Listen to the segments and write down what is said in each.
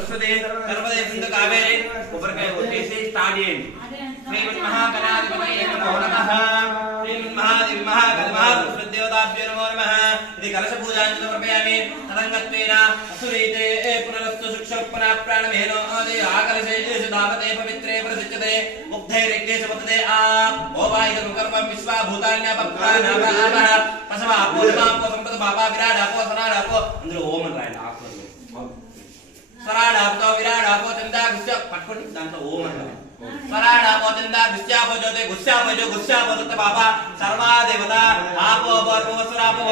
सरस्वती सर्वदे सिंधु कावेरी కొబ్బరికాయ కొట్టేసి స్టార్ట్ చేయండి శ్రీమన్మహాగణాధిపతయే నమో నమః శ్రీమన్మహాదేవతాభ్యో నమో నమః ఇది కలశ పూజాంజలి సమర్పయామి తదంగత్వేన అసురీతే పునరస్తు సుక్షోపన ప్రాణమేనో ఆది ఆకలశేషు దావతే పవిత్రే ప్రసిద్ధతే ముగ్ధైరేకేశ పతతే ఆ ఓవాయిదం కర్మ విశ్వ భూతాన్యపప్రానాభ పసవ అపోదమాపో సంపద బాబా విరాట్ అపో సనాడ్ అపో అందులో ఓం అని రాయండి ఆకులు సరాడాపో విరాడాపో చందా గుస్స పట్టుకోండి దాంట్లో ఓం అని రాయండి సరాడాపో చందా గుస్సాపో జ్యోతి గుస్సాపో జో గుస్సాపో దత్త బాబా సర్వా దేవత ఆపో పరమేశ్వరాపో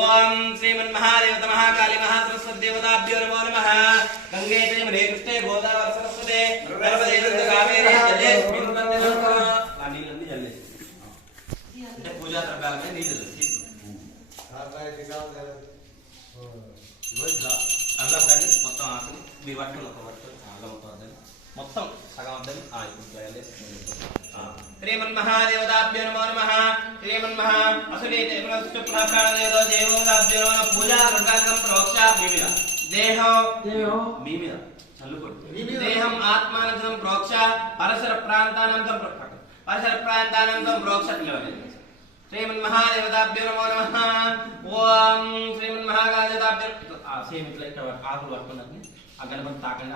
ఓం శ్రీమన్మహాదేవత మహాకాళి మహాసరస్వతి దేవతాభ్యో నమో నమః గంగే చ యమునే కృష్ణే గోదావరి సరస్వతే నర్మదే సింధు కావేరీ జలేస్మిన్ బందనో ఆ నీళ్ళని జల్లేసి అంటే పూజా ద్రవ్యాలనే నీళ్ళు అల్లం కండి మొత్తం ఆకుని మీ వట్టులు ఒక వట్టు అల్లం అవుతుంది మొత్తం సగం అర్థం శ్రీమన్మహాదేవతాభ్యో నమో నమః శ్రీమన్మహా అసురీతే పునరస్తు ప్రాణదేవతో దేవతాభ్యో నమః పూజా ద్రవ్యాలను ప్రోక్ష మీమిద దేహం మీమిద చల్లుకోండి దేహం ఆత్మానందం ప్రోక్ష పరసర ప్రాంతానందం పరసర ప్రాంతానందం ప్రోక్ష శ్రీమన్మహాదేవతాభ్యో నమో నమః ఓం శ్రీమన్మహాదేవతాభ్యో సేమ్ ఇట్లా ఇక్కడ ఆకులు పట్టుకున్నది ఆ గణపతి తాకండి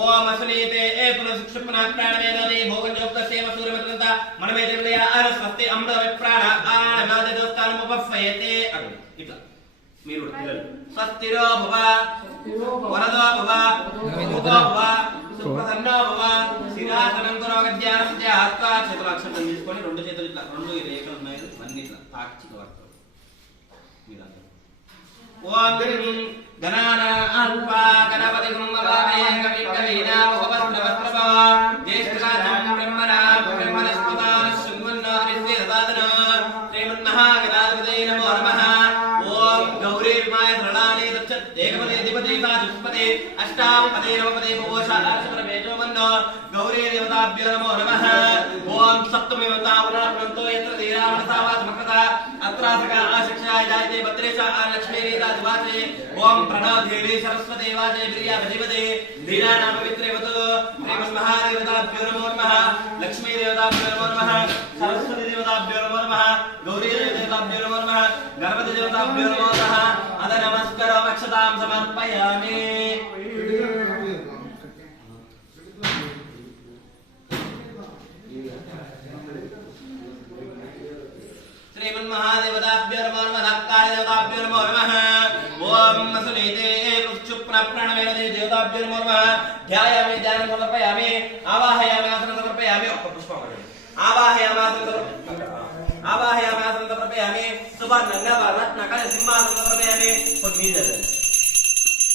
ఓం అసలీతే పునఃక్షిప్న ప్రాణమేనది భోగంజోక్త సేమ సూర్యమతంత మనమే దేవలయ ఆనస్వస్తి అమృత విప్రాణ ఆనమాద దోస్తానం ఉపఫయతే ఇట్లా మీరు స్వస్తిరో భవ వరదో భవ విదుతో భవ సుప్రసన్నో భవ శిరాసనం కరోగజ్ఞానం చ ఆత్మా చేతులక్షరం తీసుకొని రెండు చేతులు ఇట్లా రెండు రేఖలు ఉన్నాయి అన్ని ఇట్లా తాకి కవర్తారు మీరందరూ ఓం గణానాన్వా గణపతి గుణమవామే కవికవీనా భవస్నవస్త్రభవ జ్యేష్ఠరాజం బ్రహ్మణస్పదాన శృణ్వన్నో త్రిస్వేదసాదనో శ్రీమన్మహాగణాధిపతయే నమో నమః ఓం గౌరీర్మాయ సరళాని దచ్చత్ ఏకపదే ద్విపదే చతుష్పదే అష్టాపదే నవపదే భవోషాదాశమనమేజోమన్నో గౌరీ దేవతాభ్యో నమో నమః ఓం సప్తమేవతావరణంతో యత్ర ధీరావనసావాసమకృత అత్రాసక ఆశిక్షాయ జాయతే భద్రేశ లక్ష్మీరీతాదివాచే ఓం ప్రణవదేవి సరస్వతి వాచే ప్రియా భజిపదే ధీరానామ పవిత్రేవతు శ్రీమన్మహాదేవతాభ్యో నమో నమః లక్ష్మీదేవతాభ్యో నమో నమః సరస్వతి దేవతాభ్యో నమో నమః గౌరీ దేవతాభ్యో నమో నమః గణపతి దేవతాభ్యో నమో నమః అద నమస్కారం అక్షతాం సమర్పయామి శ్రీమన్మహాదేవతాభ్యో నమో నమః కాళదేవతాభ్యో నమో నమః ఓం అసునీతే పుష్చుప్న ప్రాణమేనదే దేవతాభ్యో నమో నమః ధ్యాయామి ధ్యానం సమర్పయామి ఆవాహయామి ఆసనం సమర్పయామి ఒక్క పుష్పం ఆవాహయామి ఆసనం సమర్పయామి సువర్ణ రత్నకల సింహాసనం సమర్పయామి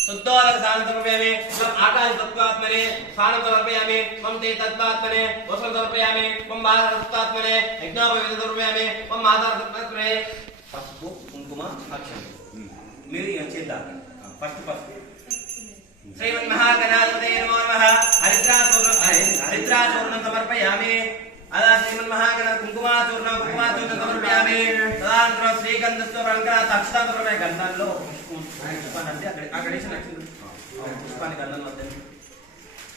शुद्धोदक स्थान समर्पयामि मम आकाश तत्वात्मने स्थानं समर्पयामि मम ते तत्वात्मने वस्त्रं समर्पयामि मम बालक तत्वात्मने यज्ञोपवीतं समर्पयामि मम माता तत्वात्मने पసుపు కుంకుమ అక్షంతలు మీరు ఏం చేద్దాం ఫస్ట్ శ్రీమన్మహాగణాధిపతయే నమో నమః హరిద్రాచూర్ణం సమర్పయామి అలా శ్రీమన్మహాగణ కుంకుమాచూర్ణం సమర్పయామి తదనంతరం శ్రీగంధస్తో రంగనాథ అక్షతాం సమర్పయామి గంధంలో పుష్పాన్ని అక్కడ పుష్పాన్ని గంధం వద్దండి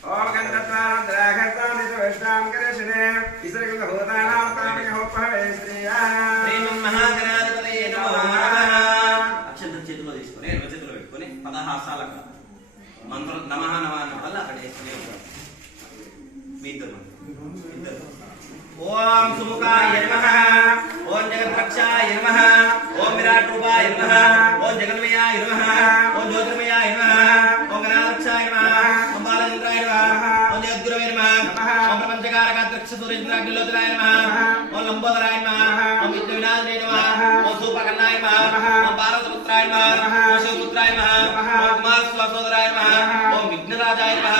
ఓం గంధత్వానం ద్రాఘర్తానితో విష్ణాం కరేషినే ఇసరిగంధ హోతానాం తామికహోపహవే శ్రీయా శ్రీమన్మహాగణాధిపతయే నమో నమః అక్షంతం చేతిలో తీసుకొని 20 చేతుల్లో పెట్టుకొని 16 సార్లు అక్కడ మంత్రం నమః నమః వల్ల అక్కడ వేసుకునే మీ ఇద్దరు ఓం సుముఖాయ నమః ఓం జగద్రక్షాయ నమః ఓం విరాట్ రూపాయ నమః ఓం జగన్మయాయ నమః ఓం జ్యోతిర్మయాయ నమః ఓం గణాధ్యక్షాయ నమః ఓం బాలచంద్రాయ నమః ఓం జగద్గురవే నమః ఓం ప్రపంచకారకాధ్యక్ష సూర్యచంద్రాగ్నిలోచనాయ నమః ఓం లంబోదరాయ నమః ఓం విఘ్నవినాశనాయ నమః ఓం సూపకర్ణాయ నమః ఓం పార్వతపుత్రాయ నమః ఓం శివపుత్రాయ నమః ఓం కుమారస్వాసోదరాయ నమః ఓం విఘ్నరాజాయ నమః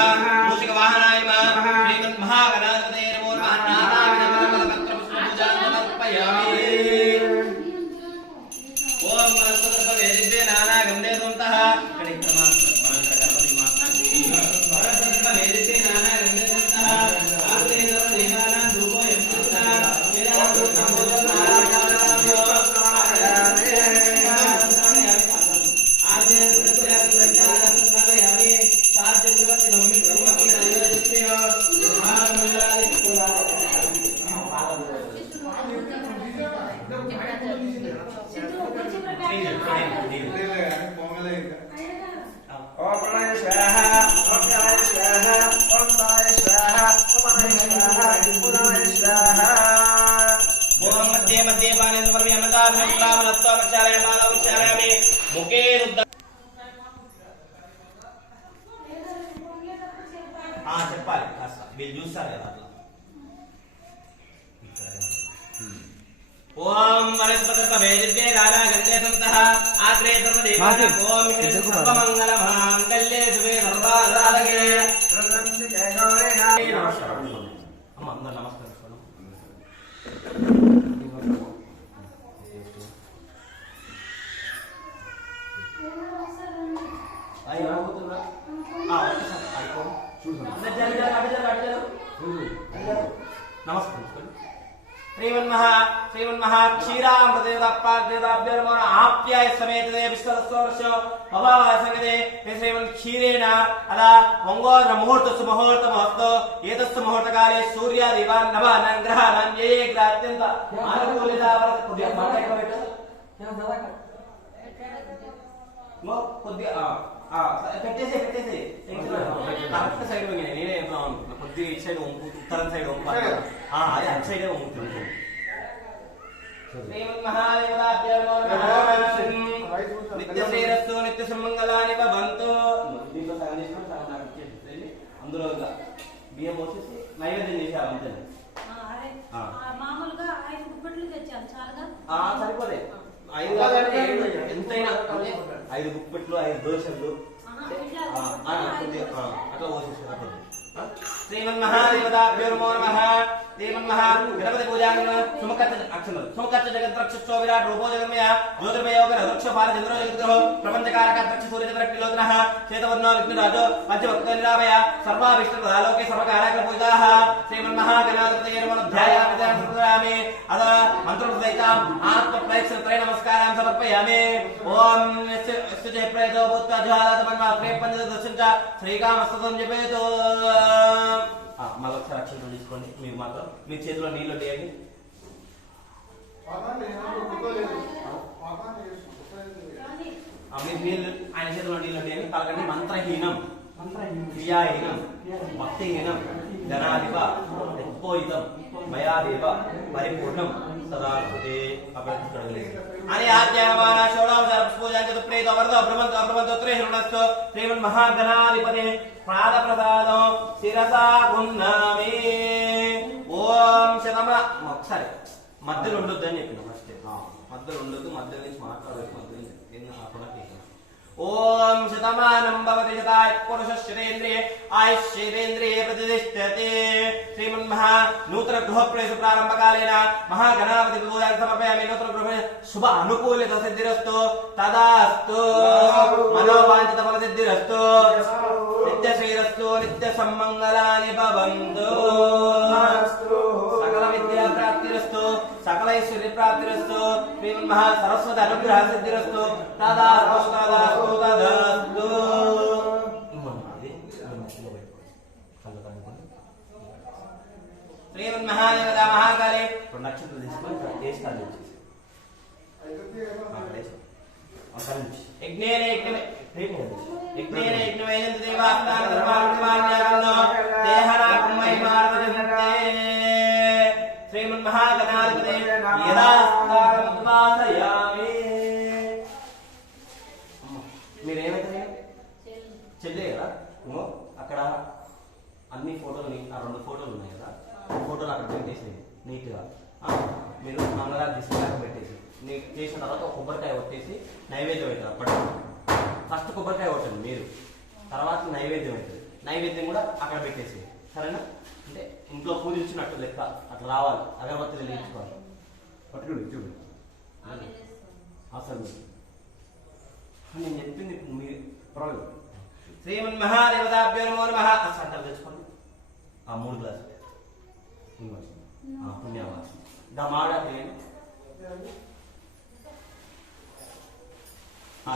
మూషిక వాహనాయ నమః శ్రీమన్మహాగణాధిపతయే నమో నమః ఓం మనస్పతవేదితే నానా గంధే సంతః ఇక్కడ మాత్రం మనం ఇక్కడ గణపతి మాత్రం వేదితే నానా గంధే సంతః ఆర్తే దేవానా ధూపో యస్తా వేదాంతో సంబోధన ఆరాధన मध्ये मध्ये पानेन समर्पयामि अमृताभ्यं प्रावलत्वा प्रक्षालयामि मानव प्रक्षालयामि मुखे रुद्ध చెప్పాలి కాస్త వీళ్ళు చూస్తారు కదా అట్లా ఓం వనస్పతర్ప వేదితే రానా గంధే సంతః ఆగ్రే సర్వదేవానాం ఓం సర్వమంగళ మాంగళ్యే శుభే సర్వాసాధకే అమ్మ అందరూ నమస్కరించుకోండి అయ్యో అవుతుందా అయిపో నమస్కారం श्रीमन्महा क्षीरामृतदेवताभ्यर्मो आप्याय समेतदे विश्वस्वर्षो भवासंगदे श्रीमन् क्षीरेण अला मंगोर मुहूर्त सुमुहूर्त महत्तो एतस्य मुहूर्तकाले सूर्यादिवान् नवानां ग्रहाणां ये अत्यंत अनुकूलिता वर्तते కొద్దిగా పెట్టేసి కరెక్ట్ సైడ్ నేనే కొద్దిగా ఇటు సైడ్ ఉత్తరం సైడ్ అది అటు సైడే ఉంటుంది నిత్య శ్రీరస్సు నిత్య సుమంగళాని భవంతు దీంట్లో సగం చేసుకుని సగం నాకు ఇచ్చేసి అందులో బియ్యం వచ్చేసి నైవేద్యం చేసేయాలి అంతే మామూలుగా 5 గుప్పెట్లు తెచ్చాను చాలుగా సరిపోలే 5 ఎంతైనా 5 గుప్పెట్లు 5 దోశలు అట్లా పోసేసి श्रीमन्महादेवताभ्यो नमः श्रीमन्महा गणपति पूजांगन सुमकच्च अक्षमल सुमकच्च जगद्रक्षो विराट रूपो जगन्मय ज्योतिर्मयो वृक्ष फार चंद्रो जगद्ग्रहो प्रपंचकारक दक्ष सूर्य चंद्र किलोदनः श्वेतवर्णो विष्णुराजो पंचभक्त निरामय सर्वाभिष्टप्रदालोके सर्वकारक पूजाः श्रीमन्महा गणाधिपतये नमः ध्यायामि ध्यायामि अद मंत्रप्रदैतां आत्मप्रैक्षत्रय नमस्कारां समर्पयामि ओम स्तुते प्रेतो भूत्वा ज्वालातमन्वा प्रेपञ्चदशं च श्रीकामस्तुतं जपेतो మళ్ళొకసారి అక్షంతలు తీసుకోండి మీరు మాత్రం మీ చేతిలో నీళ్ళు వేయండి మీరు నీళ్ళు ఆయన చేతిలో నీళ్ళు వేయండి కలగండి మంత్రహీనం క్రియాహీనం భక్తిహీనం ధనాధిప యత్పోయితం మయాదేవ పరిపూర్ణం సదాకృతే అపరికృతగలేదు అని ఆజ్ఞానవాన షోడావతార పూజాంచ ప్రేత వర్ధ బ్రహ్మంత బ్రహ్మంత త్రిహృణస్తో శ్రీమన్ మహాగణాధిపతే పాదప్రసాదం శిరసా గున్నామి ఓం శతమ ఒకసారి మధ్యలో ఉండొద్దు అని చెప్పిన ఫస్ట్ మధ్యలో ఉండొద్దు మధ్య నుంచి మాట్లాడవచ్చు మధ్య నుంచి ओम शतमानं भवति शताय पुरुषश्चेन्द्रिये आयुष्येन्द्रिये प्रतिष्ठते श्रीमन्महा नूतन गृहप्रवेश प्रारंभ कालेन महागणापति पूजां समर्पयामि नूतन गृह शुभ अनुकूलित सिद्धिरस्तु तदास्तु मनोवांछित फल सिद्धिरस्तु नित्य श्रीरस्तु नित्य सम्मंगलानि भवन्तु सकल विद्या प्राप्तिरस्तु सकल ऐश्वर्य प्राप्तिरस्तु श्रीमन्महा सरस्वती अनुग्रह सिद्धिरस्तु तदास्तु तदास्तु तदास्तु श्रीमन्महादेवता महाकाले नक्षत्र తీసుకొని దేశాలు వచ్చేసి యజ్ఞేన యజ్ఞేన యజ్ఞవేయంత దేవాస్తాన ధర్మానుమాన్యాగందో దేహనాకం మహిమార్జయంతే శ్రీమన్మహాగణాధిపతే యదాస్తానముద్వాసయామి మీరేమైతే చెల్లె కదా అక్కడ అన్ని ఫోటోలు ఆ 2 ఫోటోలు ఉన్నాయి కదా ఫోటోలు అక్కడ పెట్టేసి నీట్గా మీరు అమ్మగారు తీసుకుని అక్కడ పెట్టేసి నీట్ చేసిన తర్వాత ఒక కొబ్బరికాయ కొట్టేసి నైవేద్యం అవుతుంది అప్పటి ఫస్ట్ కొబ్బరికాయ కొట్టండి మీరు తర్వాత నైవేద్యం అవుతుంది నైవేద్యం కూడా అక్కడ పెట్టేసి సరేనా అంటే ఇంట్లో పూజించినట్టు లెక్క అట్లా రావాలి అగరబత్తులు వెలిగించుకోవాలి పట్టుకోండి చూడు అసలు నేను చెప్పింది మీరు ప్రాబ్లం శ్రీమన్మహాదేవతాభ్యో నమో నమః సంకల్పం తెచ్చుకోండి ఆ 3 గ్లాసులు పుణ్యవాసం దమాడా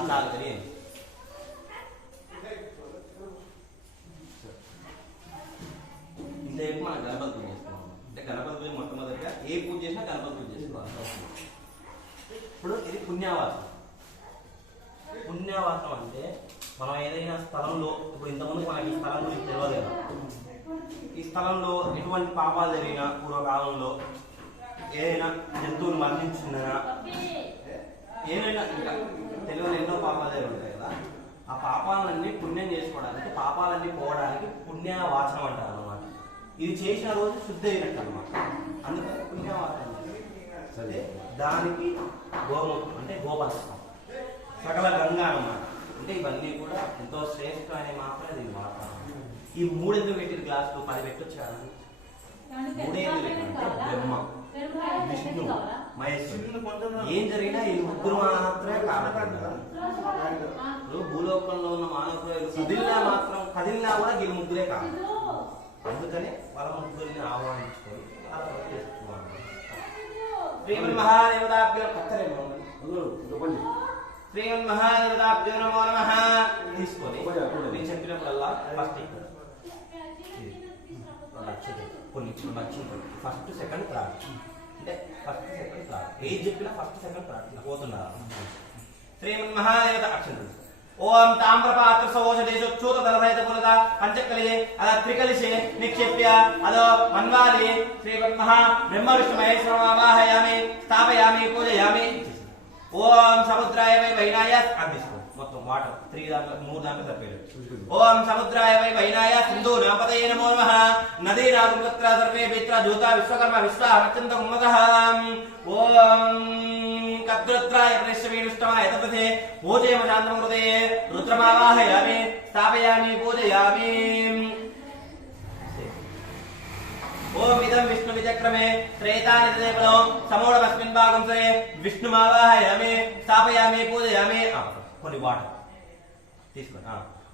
చాలు తెలియండి ఇంతసేపు మనం గణపతి పూజ చేసుకున్నాం అంటే గణపతి పూజ మొట్టమొదటిగా ఏ పూజ చేసినా గణపతి పూజ చేసుకోవాలి ఇప్పుడు ఇది పుణ్యవాసం పుణ్యవాసనం అంటే మనం ఏదైనా స్థలంలో ఇప్పుడు ఇంతకుముందు మనకి ఈ స్థలం గురించి తెలియదు కదా, ఈ స్థలంలో ఎటువంటి పాపాలు జరిగినా పూర్వకాలంలో ఏదైనా జంతువులు మరణించినా ఏదైనా ఇంకా తెలియని ఎన్నో పాపాలు జరిగి ఉంటాయి కదా, ఆ పాపాలన్నీ పుణ్యం చేసుకోవడానికి పాపాలన్నీ పోవడానికి పుణ్యవాచనం అంటారు అన్నమాట. ఇది చేసిన రోజు శుద్ధి అయినట్టు అనమాట. అందుకని పుణ్యవాచనం సరే. దానికి గోమూత్రం అంటే గోపస్తం, సకల గంగా అన్నమాట. అంటే ఇవన్నీ కూడా ఎంతో శ్రేష్టమైన మాత్రమే దీన్ని వాడతాను. ఈ 3 ఎందుకు పెట్టిన గ్లాసులు 10 పెట్టొచ్చు కదా. 3 ఎందుకు పెట్టినంటే బ్రహ్మ, విష్ణు, మహేశ్వరుడు. ఏం జరిగినా ఈ ముగ్గురు మాత్రమే కారణం. భూలోకంలో ఉన్న మానవులు కదిలినా కూడా వీళ్ళు ముగ్గురే కాదు. అందుకని వాళ్ళ ముగ్గురిని ఆహ్వానించుకొని శ్రీమన్మహాదేవతాభ్యో శ్రీమన్మహాదేవతాభ్యో నమో నమః తీసుకొని నేను చెప్పినప్పుడల్లా ఫస్ట్ ఇక్కడ కొన్ని ఫస్ట్ సెకండ్ థర్డ్ అంటే ఫస్ట్ సెకండ్ థర్డ్ ఏది చెప్పినా ఫస్ట్ సెకండ్ థర్డ్ పోతున్నారు. శ్రీమన్మహాదేవత అక్షంతలు ఓం తామ్రపాత్ర సవోషదేశోచ్ఛూత దళసహిత పురద పంచకలిషే అద త్రికలిషే నిక్షేప్య అదో మన్వాది శ్రీమన్మహా బ్రహ్మ విష్ణు మహేశ్వరమావాహయామి స్థాపయామి పూజయామి. ఓం సముద్రాయ వై వైనాయ అర్థిస్తాం మొత్తం వాటర్ 3 దాంట్లో సరిపోయాడు. ఓం సముద్రాయ వై వైనాయ సింధు నాపదయే నమో నమః నదీ నాగుత్ర సర్వే మిత్ర జ్యోత విశ్వకర్మ విశ్వ అత్యంత ఉన్నతః. ఓం కద్రుత్రాయ ప్రేష్యమీనుష్టమాయ తపసే పూజయమ శాంతం హృదయే రుద్రమావాహయామి స్థాపయామి పూజయామి. ఓం ఇదం విష్ణు విచక్రమే త్రేతాని దేవలో సమూఢమస్మిన్ భాగం సరే విష్ణుమావాహయామి స్థాపయామి పూజయామి. కొన్ని వాటర్ తీసుకోండి.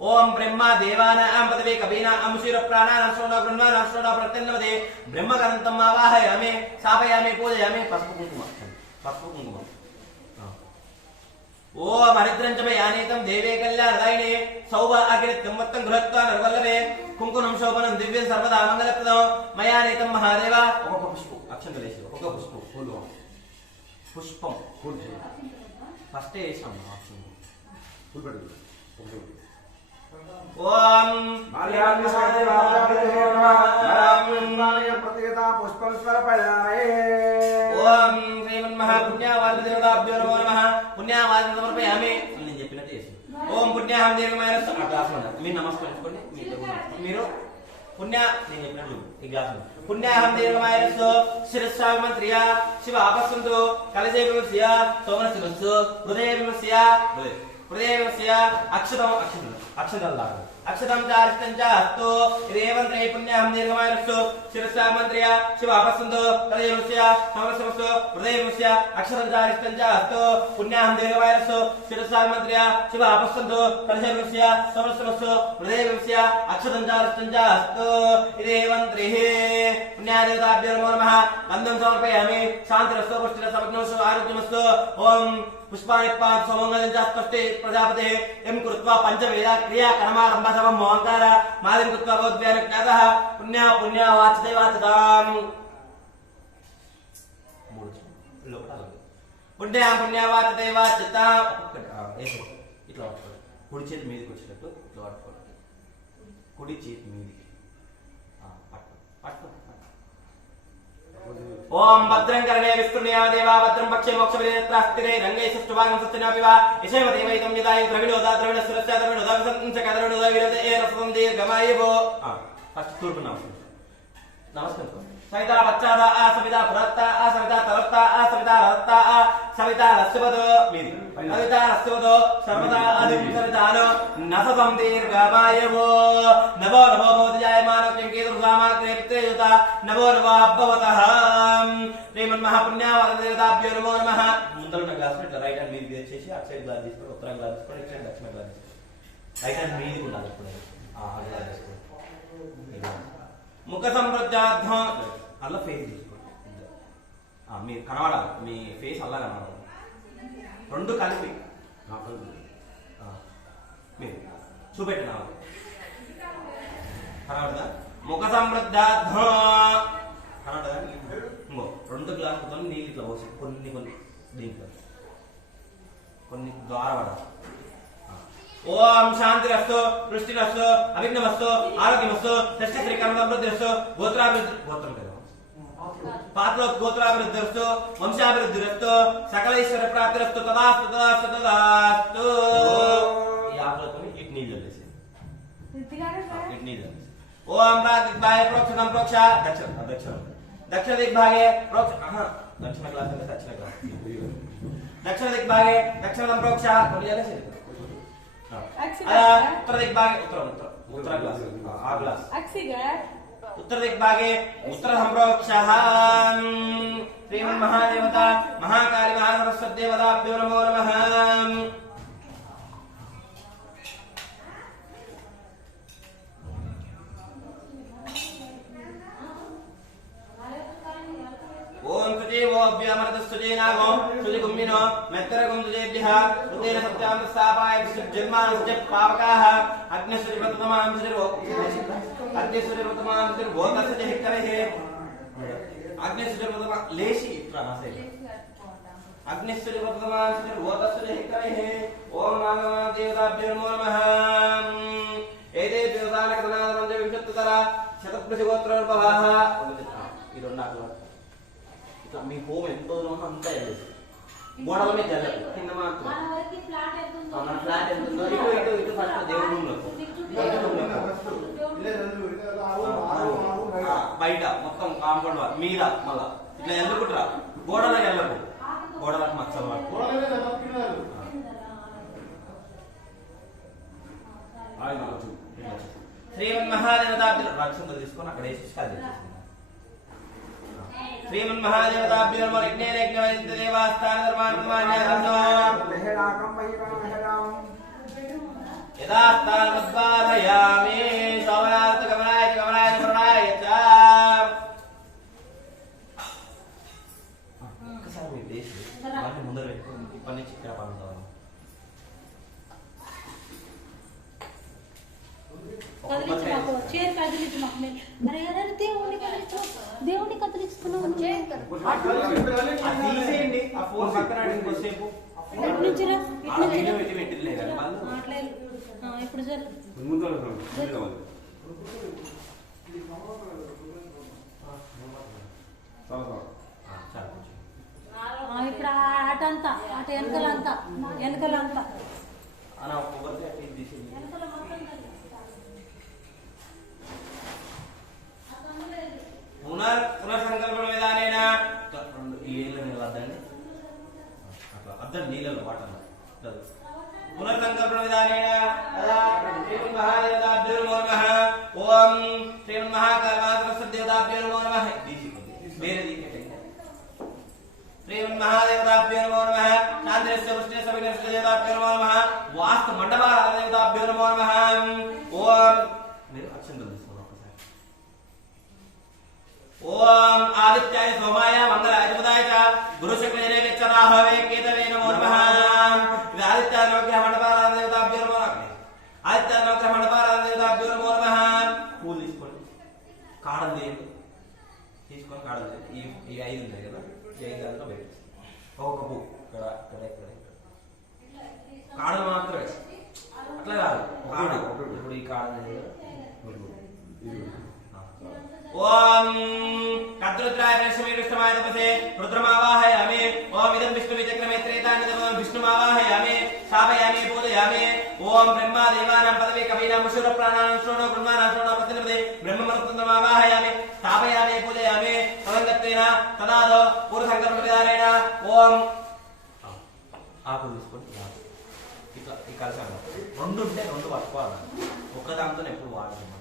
ఓం బ్రహ్మ దేవానాం పదవే కవీనాం శిర ప్రాణానాం శ్రోణ బ్రహ్మానాం శ్రోణ ప్రత్యన్నవదే బ్రహ్మగంతం ఆవాహయామి స్థాపయామి పూజయామి. పసుపు కుంకుమ. ఓం హరిద్రంచమే యానేతం దేవే కళ్యాణదాయినే సౌభ అగిరిత్యం మొత్తం గృహత్వ నిర్వల్లభే కుంకుమం శోభనం దివ్యం సర్వదా మంగళప్రదం మయానేతం మహాదేవ. ఒక్కొక్క పుష్పం అక్షంతలేసి ఒక్కొక్క పుష్పం ఫస్ట్ వేసాం. ఓం ఓం శ్రీమన్మహాపుణ్యవాదిదేవతాభ్యో నమో నమః పుణ్యవాదిని సమర్పయామి. నేను చెప్పినట్టు చేసి ఓం పుణ్యాహం దీర్ఘమైన మీరు నమస్కరించుకోండి. మీరు పుణ్య నేను చెప్పినట్టు ఈ గ్లాసు పుణ్యాహం దీర్ఘమాయస్సు శిరస్సామంత్రియ శివ ఆపస్సంతు కలజే విమస్య సోమన శిరస్సు హృదయ విమస్య హృదయ అక్షతం అక్షతం చారిష్టం చాస్తు ఇదేవంత్రే పుణ్యాహం దీర్ఘమాయస్సు శిరస్సామంత్రియ శివ ఆపస్సంతు కలజే విమస్య సోమన శిరస్సు హృదయ విమస్య అక్షతం చారిష్టం చాస్తు పుణ్యాహం దీర్ఘమాయస్సు శిరస్సామంత్రియ శివ ఆపస్సంతు కలజే విమస్య సోమన శిరస్సు హృదయ విమస్య అక్షతం చారిష్టం చాస్తు ఇదేవంత్రే పుణ్యాదేవతాభ్యో నమో నమః గంధం సమర్పయామి. శాంతిరస్సు పుష్టిరస్సు ఆరోగ్యమస్తు. ఓం పుష్పానిపాత్ సోమంగళంచాస్పష్టే ప్రజాపతే ఎం కృత్వా పంచవేద క్రియా కర్మారంభ సమం మోంకార మాదిం కృత్వా భవద్వ్యాన జ్ఞాతః పుణ్యావాచతే వాచతాం. పుణ్యావాచతే వాచతాం. ఇట్లా పట్టుకోండి. కుడి చేతి మీదకి వచ్చేటట్టు ఇట్లా పట్టుకోండి. కుడి చేతి మీదకి పట్టుకోండి. ఓం భద్రం కర్ణే విష్ణుర్యా దేవా భద్రం పక్షే మోక్షవినేత్రాస్తిరే రంగే సుష్ఠుభాగం సత్యనాపివా యశైవ దేవైతం యదాయ ద్రవిణోదా ద్రవిణ సురస్య ద్రవిణోదా విసంచక ద్రవిణోదా విరద ఏ రసం దీర్ఘమాయవో. ఫస్ట్ తూర్పు నమస్కారం. సవితా పచ్చాదా ఆ సవితా పురత్తా ఆ సవితా తరత్తా ఆ సవితా రత్తా ఆ సవితా రస్యవదో మీది సవితా రస్యవదో సర్వదా ఆదిం సవితాను నససం దీర్ఘమాయవో. నవో నవో భవతి జాయమానో కింకేతుర్సామాగ్రే పిత్రేయుత నవో నవో అబ్బవతః. శ్రీమన్మహాపుణ్యావాదిదేవతాభ్యో నమో నమః. ముందరున్న గ్లాస్ ఇట్లా రైట్ హ్యాండ్ మీదకి వచ్చేసి అటు సైడ్ గ్లాస్ తీసుకొని ఉత్తరం గ్లాస్ తీసుకొని ఇటు సైడ్ దక్షిణ గ్లాస్ తీసుకొని రైట్ హ్యాండ్ మీదకి ఉండాలి. ఇప్పుడు గ్లాస్ తీసుకోండి. ముఖ సంప్రజార్థం అలా ఫేస్ తీసుకోండి. మీరు కనబడాలి, మీ ఫేస్ అలా కనబడాలి. రెండు కలిపి మీరు చూపెట్టిన కనబడదా? ముఖ సంప్రజార్థం కనబడదా? ఇంకో 2 గ్లాసులతో నీళ్ళు ఇట్లా పోసి కొన్ని దీంట్లో కొన్ని ద్వారపడాలి. ఓం శాంతిరస్తు వృష్టిరస్తు అవిఘ్నమస్తు ఆరోగ్యమస్తు షష్ఠ శ్రీకరణ సమృద్ధిరస్తు గోత్రాభివృద్ధి గోత్రం కదా పాత్రోద్గోత్రాభివృద్ధిరస్తు వంశాభివృద్ధిరస్తు సకలైశ్వర్య ప్రాప్తిరస్తు తదాస్తు తదాస్తు తదాస్తు ఈ ఆకులతో ఇటు నీళ్ళు వేసి ఇటు నీళ్ళు ఓం ప్రాతిగ్భాయ ప్రోక్షణం ప్రోక్ష దక్షిణ దక్షిణ దక్షిణ దిగ్భాగే ప్రోక్ష దక్షిణ క్లాస్ అంటే దక్షిణ క్లాస్ దక్షిణ దిగ్భాగే దక్షిణం ప్రోక్ష కొద్దిగా సరి उत्तर दिग्भागे उत्तर क्लास आ क्लास उत्तर दिग्भागे उत्तर संप्रोक्षः श्रीमन्महादेवता महाकाली महासरस्वती देवताभ्यो नमो नमः ओम सुजीवो अभ्यामरतस्तुजेनागो सुजिगुम्मिनो मेत्तरगुं सुजेभ्यः उतेन सत्यां स्थापाय सुजन्मानस्य पावकाः अग्निसुजिप्रतमां सुजिर्वो अग्निसुजिप्रतमां सुजिर्वो तस्य हिक्कवेः अग्निसुजिप्रतमा लेशि प्राणासे अग्निसुजिप्रतमां सुजिर्वो तस्य हिक्कवेः ओम नामः देवताभ्यो नमो नमः एते देवतानकतनादमञ्ज विंशत्तरा शतप्रतिगोत्रोद्भवाः इदोन्नाकु మీ హోమ్ ఎంత దూరం అంతా వెళ్ళేది గోడల మీద జరగదు కింద మాత్రం మన ఫ్లాట్ ఎంత ఉందో ఇటు ఇటు ఇటు ఫస్ట్ దేవుడి రూమ్లోకి బయట మొత్తం కాంపౌండ్ వాల్ మీద మళ్ళా ఇట్లా వెళ్ళుకుంటారా గోడలకు వెళ్ళకు గోడలకు మచ్చలు శ్రీమన్మహాదేవతాభ్యులు రక్షణ తీసుకొని అక్కడ వేసేసి కాదు श्रीमन्महादेवताभ्यो नमो यज्ञेन देवास्थान धर्मान्मान्यासन्नो यदा स्थानमुद्बाधयामि सौम्यार्थकमलाय कमलाय कमलाय च ఒక్కసారి మీ దేశ్ వాటి ముందర పెట్టుకొని ఇప్పటి నుంచి ఇక్కడ పండుతాను దేవుని కదిలిస్తున్నావు ఇప్పుడు ఇప్పుడు అటంతా అటు వెనకలంతా వెనకలంతా పునర్సంకల్పన విధానేన అర్థం నీళ్ళలో వాటర్ పునర్సంకల్పన విధానేన శ్రీమన్మహాదేవతాభ్యో నమో నమః ఓం శ్రీమన్మహాకాళీ దేవతాభ్యో నమో నమః శ్రీమన్మహాదేవతాభ్యో నమో నమః శాంతిరస్య వృష్ణేశ్వర విఘ్నేశ్వర దేవతాభ్యో నమో నమః వాస్తు మండపాల దేవతాభ్యో నమో నమః ఓం మీరు అక్షంతలు ओम आदित्याय सोमाय मंगलाय बुधाय च गुरुशुक्लजने वेच्चराहवे केतवे नमो नमः आदित्य अनुग्रह मंडपाल देवताभ्यो नमो नमः आदित्य अनुग्रह मंडपाल देवताभ्यो नमो नमः फूल తీసుకోండి కాడలు తీయండి తీసుకొని కాడలు ఈ ఐదు ఉన్నాయి కదా ఈ ఐదు దాంట్లో పెట్టి ఒక పూ ఇక్కడ ఇక్కడ ఇక్కడ కాడలు మాత్రమే అట్లా కాదు కాడ ఇప్పుడు ఈ కాడలు ओम कद्रुद्राय विष्णुमाय तपसे रुद्रमावाहयामि ओम इदं विष्णु विचक्रमे त्रेतानिदं विष्णुमावाहयामि स्थापयामि पूजयामि ओम ब्रह्मा देवानां पदवी कवीनां मुशुर प्राणानां श्रोणो ब्रह्माणां श्रोणो प्रतिनिधि ब्रह्ममरुत्तमावाहयामि स्थापयामि पूजयामि तदङ्गत्वेन तदादो पूर्वसङ्कल्प विधानेन ओम ఆకు తీసుకొని ఇట్లా ఈ కలశం రెండు ఉంటే రెండు పట్టుకోవాలి ఒక్కదాంతో ఎప్పుడు వాడదు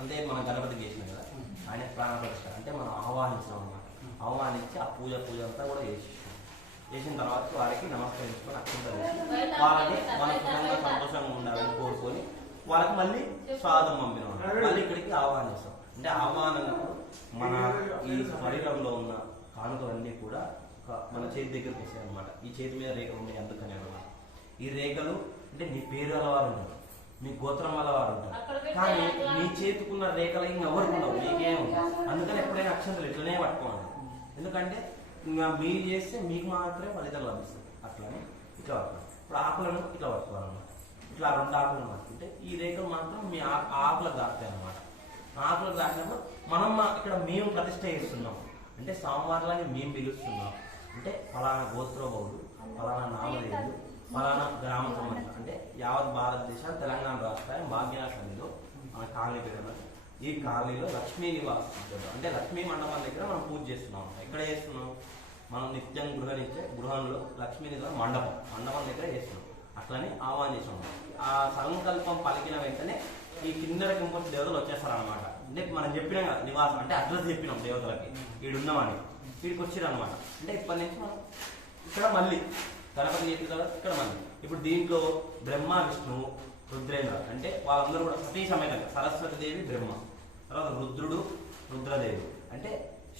అంటే మనం గణపతికి చేసినాం కదా ఆయన ప్రాణప్రతిష్ఠ అంటే మనం ఆహ్వానించాం అన్నమాట ఆహ్వానించి ఆ పూజ అంతా కూడా చేసిన తర్వాత వారికి నమస్కరించుకొని అక్షంతలు వేసి వాళ్ళని మన సుఖంగా సంతోషంగా ఉండాలని కోరుకొని వాళ్ళకి మళ్ళీ స్వాగతం పంపినాం మళ్ళీ ఇక్కడికి ఆహ్వానిస్తాం అంటే ఆహ్వానంగా మన ఈ శరీరంలో ఉన్న కానుకలన్నీ కూడా మన చేతి దగ్గరికి వస్తాయి అనమాట ఈ చేతి మీద రేఖలు ఉన్నాయి అందుకనే అన్నమాట ఈ రేఖలు అంటే నీ పేరు అలవారు ఉంటారు మీ గోత్రం వల్ల వారు ఉంటారు కానీ మీ చేతుకున్న రేఖలు ఇంకెవరికి ఉండవు మీకే ఉంటాయి అందుకని ఎప్పుడైనా అక్షంతలు ఇట్లనే పట్టుకోవాలి ఎందుకంటే ఇంకా మీరు చేస్తే మీకు మాత్రమే ఫలితాలు లభిస్తాయి అట్లనే ఇట్లా పట్టుకోవాలి. ఇప్పుడు ఆకులను ఇట్లా పట్టుకోవాలన్నమాట. ఇట్లా 2 ఆకులను పట్టుకుంటే ఈ రేఖలు మాత్రం మీ ఆకులకు దాటుతాయి అన్నమాట. ఆకులకు దాటినప్పుడు మనం ఇక్కడ మేము ప్రతిష్ట చేస్తున్నాం, అంటే స్వామివార్లని మేము పిలుస్తున్నాం, అంటే ఫలానా గోత్రోభవుడు, ఫలానా నామదేవుడు, ఫలానా గ్రామ సంబంధం, అంటే యావత్ భారతదేశం తెలంగాణ రాష్ట్రం భాగ్యనగర్ సన్నిధిలో మన కాలనీ పేరు. ఈ కాలనీలో లక్ష్మీ నివాసం అంటే లక్ష్మీ మండపం దగ్గర మనం పూజ చేస్తున్నాం. ఎక్కడ చేస్తున్నాం? మనం నిత్యం గృహంలో లక్ష్మీ నివాసం మండపం దగ్గర చేస్తున్నాం. అట్లని ఆహ్వానించాం. ఆ సంకల్పం పలికిన వెంటనే ఈ కిందర కింపటి దేవతలు వచ్చేస్తారనమాట. అంటే మనం చెప్పినాం కదా నివాసం, అంటే అడ్రస్ చెప్పినాం దేవతలకి వీడున్నామని, వీడికి వచ్చారు అనమాట. అంటే ఇప్పటి నుంచి మనం ఇక్కడ మళ్ళీ గణపతి చెప్పిన తర్వాత ఇక్కడ మళ్ళీ ఇప్పుడు దీంట్లో బ్రహ్మ విష్ణువు రుద్రేంద్ర అంటే వాళ్ళందరూ కూడా సతీ సమేతంగా సరస్వతి దేవి బ్రహ్మ, తర్వాత రుద్రుడు రుద్రదేవి అంటే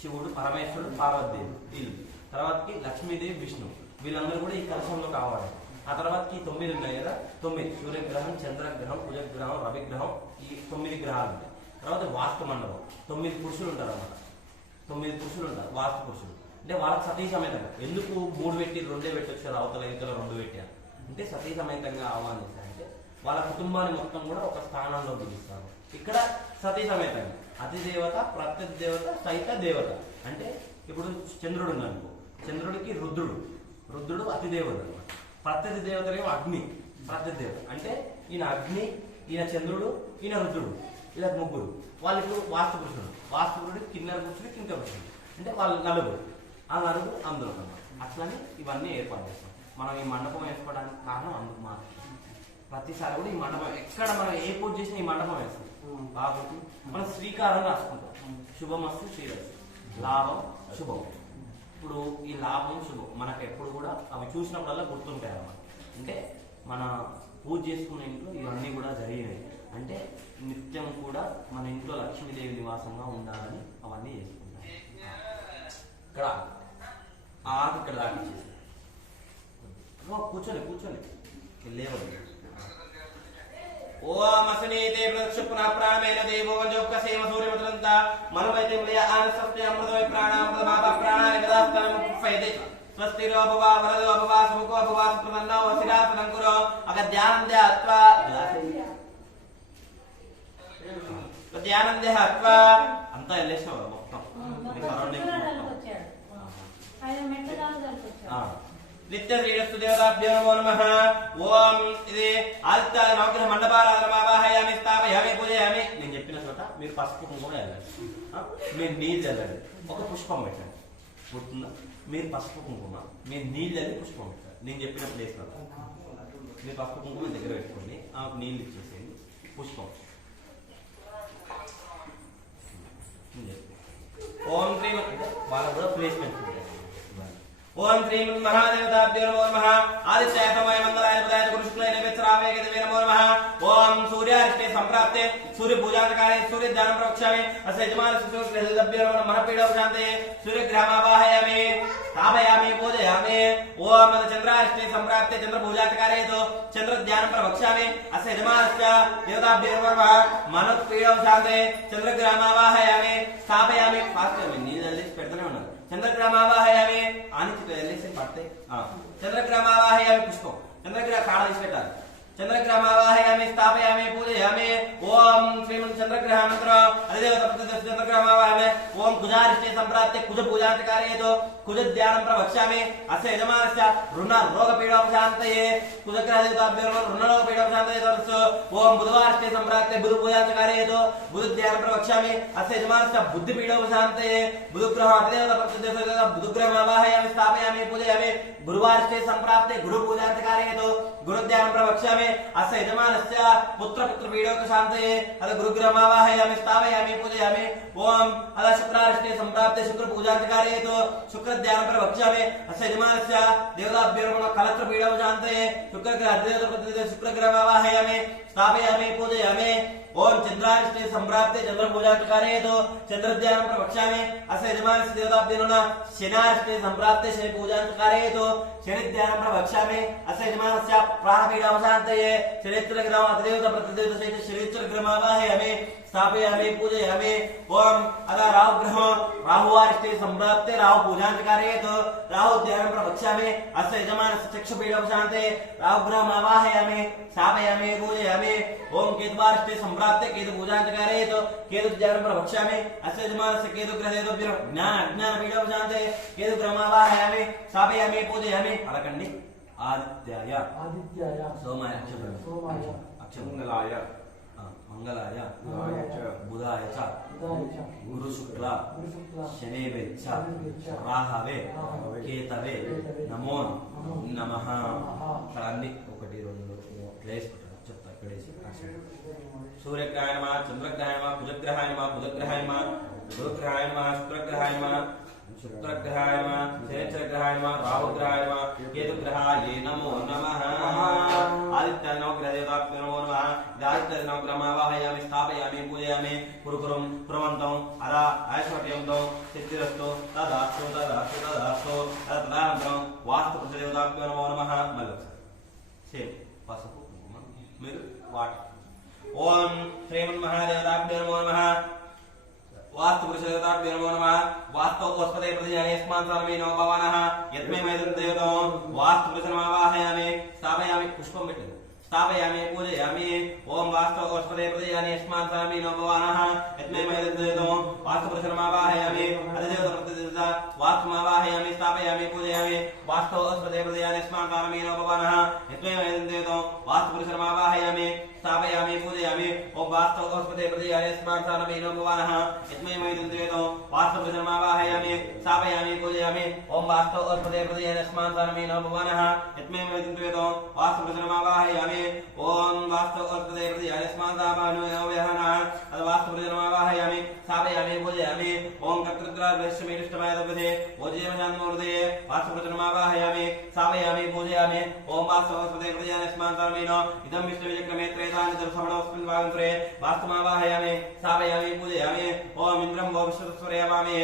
శివుడు పరమేశ్వరుడు పార్వతీదేవి వీళ్ళు, తర్వాతకి లక్ష్మీదేవి విష్ణు, వీళ్ళందరూ కూడా ఈ కలశంలో కావాలి. ఆ తర్వాతకి 9 ఉన్నాయి కదా, 9 సూర్యగ్రహం, చంద్రగ్రహం, కుజగ్రహం, రవిగ్రహం, ఈ 9 గ్రహాలు ఉంటాయి. తర్వాత వాస్తు మండపం 9 పురుషులు ఉంటారు అన్నమాట. 9 పురుషులు ఉంటారు వాస్తు పురుషులు, అంటే వాళ్ళకి సతీ సమేతంగా. ఎందుకు 3 పెట్టి 2 పెట్టి వచ్చారు, అవతల ఇతర 2 పెట్టారు అంటే సతీ సమేతంగా ఆహ్వానిస్తారంటే వాళ్ళ కుటుంబాన్ని మొత్తం కూడా ఒక స్థానంలో పిలుస్తారు. ఇక్కడ సతీ సమేతంగా అతిదేవత, ప్రత్యదేవత, సైత దేవత. అంటే ఇప్పుడు చంద్రుడు ఉందనుకో, చంద్రుడికి రుద్రుడు అతిదేవత అనమాట. ప్రత్యతి దేవతలేమో అగ్ని, ప్రత్యదేవత అంటే ఈయన అగ్ని, ఈయన చంద్రుడు, ఈయన రుద్రుడు, ఇలా 3. వాళ్ళకు వాస్తుపురుషుడు కిన్నెర పురుషుడు, కింక పురుషుడు అంటే వాళ్ళు 4. ఆ 4 అందులో అన్నమాట. అట్లని ఇవన్నీ ఏర్పాటు చేస్తాం. మనం ఈ మండపం వేసుకోవడానికి కారణం అందుకు మాత్రం. ప్రతిసారి కూడా ఈ మండపం ఎక్కడ మనం ఏ పూజ చేసినా ఈ మండపం వేస్తాం కాబట్టి మనం శ్రీకారం రాసుకుంటాం. శుభమస్తు శ్రీరస్తు, లాభం శుభం. ఇప్పుడు ఈ లాభం శుభం మనకు ఎప్పుడు కూడా అవి చూసినప్పుడల్లా గుర్తుంటాయి అన్నమాట. అంటే మన పూజ చేసుకునే ఇంట్లో ఇవన్నీ కూడా జరిగినాయి అంటే నిత్యం కూడా మన ఇంట్లో లక్ష్మీదేవి నివాసంగా ఉండాలని అవన్నీ చేసుకుంటాం. ఇక్కడ ఆకు ఇక్కడ దాటి కూర్చొని లేవాలి. ఓం అసనీతే ప్రదక్ష పునః ప్రాణమేన దేవో వంజోక్సేమ సూర్యమతంత మనవైతే మలయ ఆనసత్య అమృతమయ ప్రాణామృతమాప ప్రాణాయ గదాస్తనం ఫైదే స్వస్తిరో భవ వరదో భవ సుఖో భవ సుప్రసన్నో వసిరాసనం కురో అగధ్యానందే అత్వా ధ్యానందే అత్వా అంతా ఎల్లేసావు మొత్తం నిత్య శ్రీరస్తు దేవతాభ్యో నమో నమః. ఓం ఇది ఆదిత్య నవగ్రహ మండపారాధనమావాహయామి స్థాపయామి పూజయామి. నేను చెప్పిన చోట మీరు పసుపు కుంకుమ వెళ్ళండి, మీరు నీళ్ళు చల్లండి, ఒక పుష్పం పెట్టండి. గుర్తుందా? మీరు పసుపు కుంకుమ, మీరు నీళ్ళు చల్లి పుష్పం పెట్టండి. నేను చెప్పిన ప్లేస్లో మీరు పసుపు కుంకుమ దగ్గర పెట్టుకోండి, ఆమెకు నీళ్ళు ఇచ్చేసేయండి, పుష్పం. ఓం శ్రీ వాళ్ళకు కూడా ప్లేస్మెంట్ ఉంటాయి. ఓం శ్రీం మహాదేవతాభ్యో నమో నమః. ఆదిత్యాయ తమయ మంగళాయ బుధాయ గురుశుక్లాయ నైవేద్యరావే గదే నమో నమః. ఓం సూర్యారిష్టే సంప్రాప్తే సూర్య పూజాకారే సూర్య ధ్యానం ప్రవక్ష్యామి. అస్య యజమానస్య సూర్యభ్యో నమః పీడోపశాంతే సూర్యగ్రహమావాహయామి స్థాపయామి పూజయామి. ఓం చంద్రారిష్టే సంప్రాప్తే చంద్ర పూజాకారేతో చంద్ర ధ్యానం ప్రవక్ష్యామి. అస్య యజమానస్య దేవతాభ్యో నమః మనః పీడోపశాంతే చంద్రగ్రహమావాహయామి స్థాపయామి. ఫాస్ట్ నీళ్ళు పెడుతూనే ఉన్నారు. చంద్రగ్రహమావాహయామి ఆనిచితో వెళ్ళేసి పడితే చంద్రగ్రహమావాహయామి పుష్పం, చంద్రగ్రహ కాడ తీసి పెట్టాలి. చంద్రగ్రహమావాహయామి స్థాపయామి పూజయామి. ఓం శ్రీమన్ చంద్రగ్రహానంతరం అధిదేవత ప్రతిదేవత చంద్రగ్రహమావాహయామి. ఓం కుజారిష్టే సంప్రాప్తే కుజ పూజాంతకారయేతో కుజ ధ్యానం ప్రవక్ష్యామి. అస్య యజమానస్య రుణ రోగ పీడోపశాంతయే కుజగ్రహ దేవతాభ్యో రుణ రోగ పీడోపశాంతయే తరస్సు. ఓం బుధవారిష్టే సంప్రాప్తే బుధ పూజాంతకారయేతో బుధ ధ్యానం ప్రవక్ష్యామి. అస్య యజమానస్య బుద్ధి పీడోపశాంతయే బుధగ్రహ అధిదేవత ప్రతిదేవత బుధగ్రహమావాహయామి స్థాపయామి పూజయామి. గురువారిష్టే సంప్రాప్తే గురు పూజాంతకారయేతో గురు ధ్యానం ప్రవక్ష్యామి. అస్య యజమానస్య పుత్ర పీడోపశాంతయే అద గురుగ్రహమావాహయామి స్థాపయామి పూజయామి. ఓం అద శుక్రారిష్టే సంప్రాప్తే శుక్ర పూజాంతకారయేతో శుక్ర ధ్యానం ప్రవక్ష్యామి. అస్య యజమానస్య దేవతాభ్యో నమః కలత్ర పీడోపశాంతయే శుక్రగ్రహ అధిదేవత ప్రతిదేవత శుక్రగ్రహమావాహయామి స్థాపయామి పూజయామి. ఓం చంద్రారిష్టే సంప్రాప్తే చంద్ర పూజాంతకారయేతో చంద్ర ధ్యానం ప్రవక్ష్యామి. అస్య యజమానస్య దేవతాభ్యో నమః శనారిష్టే సంప్రాప్తే శని పూజాంతకారయేతో శని ధ్యానం ప్రవక్ష్యామి. అస్య యజమానస్య ప్రాణపీడోపశాంతయే శనిత్రగ్రహం అధిదేవత ప్రతిదేవత సహిత శనిత్రగ్రహమావాహయామి स्थापयामि पूजयामि ओम अदा राहु ग्रह राहुवारिष्टे संप्राप्ते राहु पूजां कारयेत् राहु ध्यानं प्रवक्ष्यामि अस्य यजमानस्य चक्षुपीडोपशान्ते राहु ग्रहम् आवाहयामि स्थापयामि पूजयामि ओम केतुवारिष्टे संप्राप्ते केतु पूजां कारयेत् केतु ध्यानं प्रवक्ष्यामि अस्य यजमानस्य केतु ग्रहेतोभ्यो ज्ञान अज्ञान पीडोपशान्ते केतु ग्रहम् आवाहयामि स्थापयामि पूजयामि अलकण्डि आदित्याय सोमाय मंगलाय मंगलाय च बुधाय च गुरु शुक्ल शनेवे च राहवे केतवे नमो नमः कलाన్ని ఒకటి రెండు ప్లేస్ చెప్తా ఇక్కడేసి సూర్యగ్రహాయ నమః చంద్రగ్రహాయ నమః కుజగ్రహాయ నమః బుధగ్రహాయ నమః గురుగ్రహాయ నమః శుక్రగ్రహాయ నమః शुक्रग्रहाय नमः शनिचरग्रहाय नमः राहुग्रहाय नमः केतुग्रहाय नमो नमः आदित्याय नमः ग्रहदेवताभ्यो नमो नमः आदित्याय नमः ग्रहमावाहयामि स्थापयामि पूजयामि कुरुकुरुं कुर्वन्तं अदा ऐश्वर्यं सिद्धिरस्तु तदास्तु तदास्तु तदास्तु तदनन्तरं वास्तुदेवताभ्यो नमो नमः मल्लक्ष सेम पसुपु మీరు వాట్ ఓం శ్రీమన్మహాదేవతాభ్యో నమో నమః वास्तु पुरुषदेवताभ्यो नमो नमः वास्तु ओस्पदे प्रतिजाने स्मांसारमे नमो भवानः यत्मे मैदं देवतो वास्तु पुरुषमावाहयामि स्थापयामि पुष्पं बिट्टु स्थापयामि पूजयामि ओम वास्तु ओस्पदे प्रतिजाने स्मांसारमे नमो भवानः यत्मे मैदं देवतो वास्तु पुरुषमावाहयामि अधिदेवता प्रतिदेवता वास्तुमावाहयामि स्थापयामि पूजयामि वास्तु ओस्पदे प्रतिजाने स्मांसारमे नमो भवानः यत्मे मैदं देवतो वास्तु पुरुषमावाहयामि स्थापयामि पूजयामि ओम वास्तु ओस्पदे प्रतिजाने स्मांसारमे नमो भवानः यत्मे मैदं देवतो वास्तु पुरुषमावाहयामि स्थापयामि पूजयामि ओम वास्तु ओस्पदे प्रतिजाने स्मांसारमे नमो भवानः यत्मे मैदं देवतो वास्तु पुरुषमावाहयामि ओम वास्तु ओस्पदे प्रतिजाने स्मांसारमे नमो भवानः अद वास्तु पुरुषमावाहयामि स्थापयामि पूजयामि ओम कर्तृद्वारश्रमेष्टमाय दपदे ओजेम शान्तमूर्ते वास्तु पुरुषमावाहयामि स्थापयामि पूजयामि ओम वास्तु ओस्पदे प्रतिजाने स्मांसारमे नमो इदं विष्णुविक्रमे दर्शनोस्मिन् भागन्त्रे वास्तुमावाहयामि स्थापयामि पूजयामि ओम इंद्रं वो विश्वस्वरयामि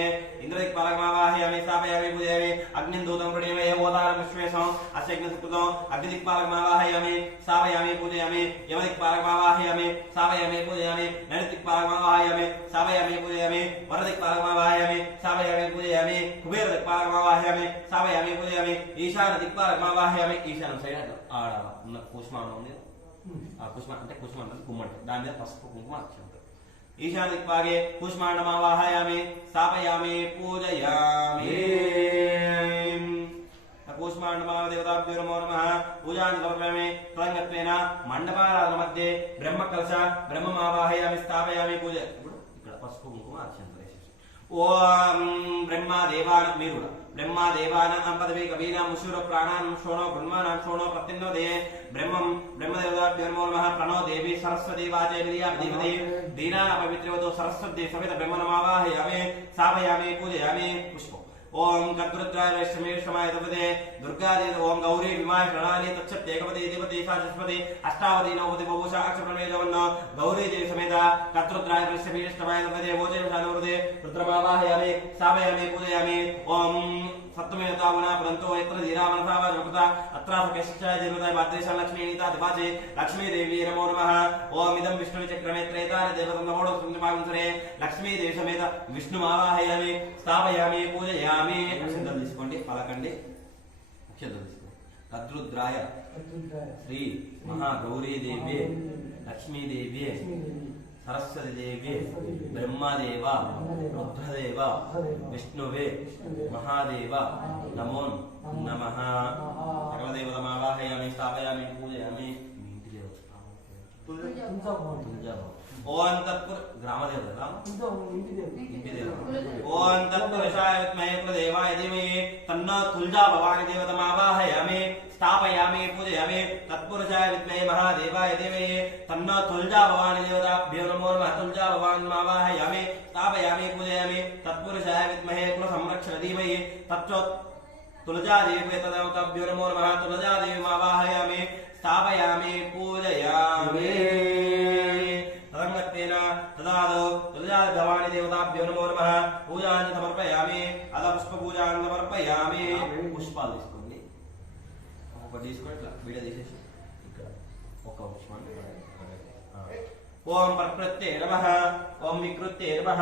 इंद्रदिक्पालकमावाहयामि स्थापयामि पूजयामि अग्निं दूतं प्रणीमये ओदारं विश्वेशं अस्य अग्निसुकृतं अग्निदिक्पालकमावाहयामि स्थापयामि पूजयामि यमदिक्पालकमावाहयामि स्थापयामि पूजयामि नैऋदिक्पालकमावाहयामि स्थापयामि पूजयामि वरदिक्पालकमावाहयामि स्थापयामि पूजयामि कुबेरदिक्पालकमावाहयामि स्थापयामि पूजयामि ईशानदिक्पालकमावाहयामि ईशानं सैड आड ఉన్న కూష్మానం ఉంది ఆ కుష్మాండ అంటే కుష్మాండ గుమ్మంట దాని మీద పసుపు కుంకుమ అక్షంత ఈశాన దిక్పాగే కూష్మాండమావాహయామి స్థాపయామి పూజయామి కూష్మాండమావ దేవతాభ్యో నమో నమః పూజాన్ని సమర్పయామి తదంగత్వేన మండపారాధన మధ్య బ్రహ్మ కలశ బ్రహ్మమావాహయామి స్థాపయామి పూజ ఇప్పుడు ఇక్కడ పసుపు కుంకుమ అక్షంత వేసేసి ఓం బ్రహ్మదేవాన మీరు ब्रह्मा देवानां पदवी कवीनां मुशूर प्राणानां शोणो ब्रह्माणां शोणो प्रत्यन्नो दे ब्रह्मं ब्रह्मदेवताभ्यो नमो नमः प्रणो देवी सरस्वती वाचे विद्या धीमहि दीनानां पवित्रवतो सरस्वती समेत ब्रह्मनमावाहयामि स्थापयामि पूजयामि पुष्पम् ओम कर्तृद्वाय वैष्णवेशमाय दपदे दुर्गादे ओम गौरी विमाय प्रणाली तच्छत एकपति देवती साचस्पति अष्टावती नवपति बहुशा अक्षप्रमेजवन्न गौरी देवी समेत कर्तृद्वाय वैष्णवेशमाय दपदे वोचे शानवृदे रुद्रमावाहयामि स्थापयामि पूजयामि ओम सप्तमे तावना परंतो यत्र धीरामनसावा जपता अत्रासकेश्चाय देवताय भाद्रेशा लक्ष्मी नीता दिवाचे लक्ष्मी देवी नमो नमः ओम इदं विष्णु चक्रमे त्रेताय देवतं नमोडो सुन्दमागुंसरे लक्ष्मी देवी समेत विष्णुमावाहयामि स्थापयामि पूजयामि अक्षंतल తీసుకోండి పలకండి అక్షంతలు తీసుకోండి కద్రుద్రాయ శ్రీ మహాగౌరీ దేవి లక్ష్మీ దేవి सरस्वती देवी ब्रह्मदेव रुद्रदेव विष्णुवे महादेव नमो नमः सकल देवतामावाहयामि स्थापयामि पूजयामि ओम तत्पुर ग्राम देवता ओम तत्पुरुषाय विद्महे कुलदेवाय धीमहि तन्नो तुलजा भवानी देवतामावाहयामि स्थापयामि पूजयामि तत्पुरुषाय विद्महे महादेवाय धीमहि तन्नो तुलजा भवानी देवताभ्यो नमो नमः तुलजा भवानीमावाहयामि स्थापयामि पूजयामि तत्पुरुषाय विद्महे कुलसंरक्षण धीमहि तच्चो तुलजा देवी तदेवताभ्यो नमो नमः तुलजा देवीमावाहयामि स्थापयामि पूजयामि तदंगत्वेन तदादौ तुलजा भवानी देवताभ्यो नमो नमः पूजां समर्पयामि अद पुष्प पूजां समर्पयामि पुष्पाలు తీసుకోండి ఒకటి తీసుకోండి ఇట్లా వీడియో తీసేసి ఇక్కడ ఒక పుష్పాన్ని ओम प्रकृत्ये नमः ओम विकृत्ये नमः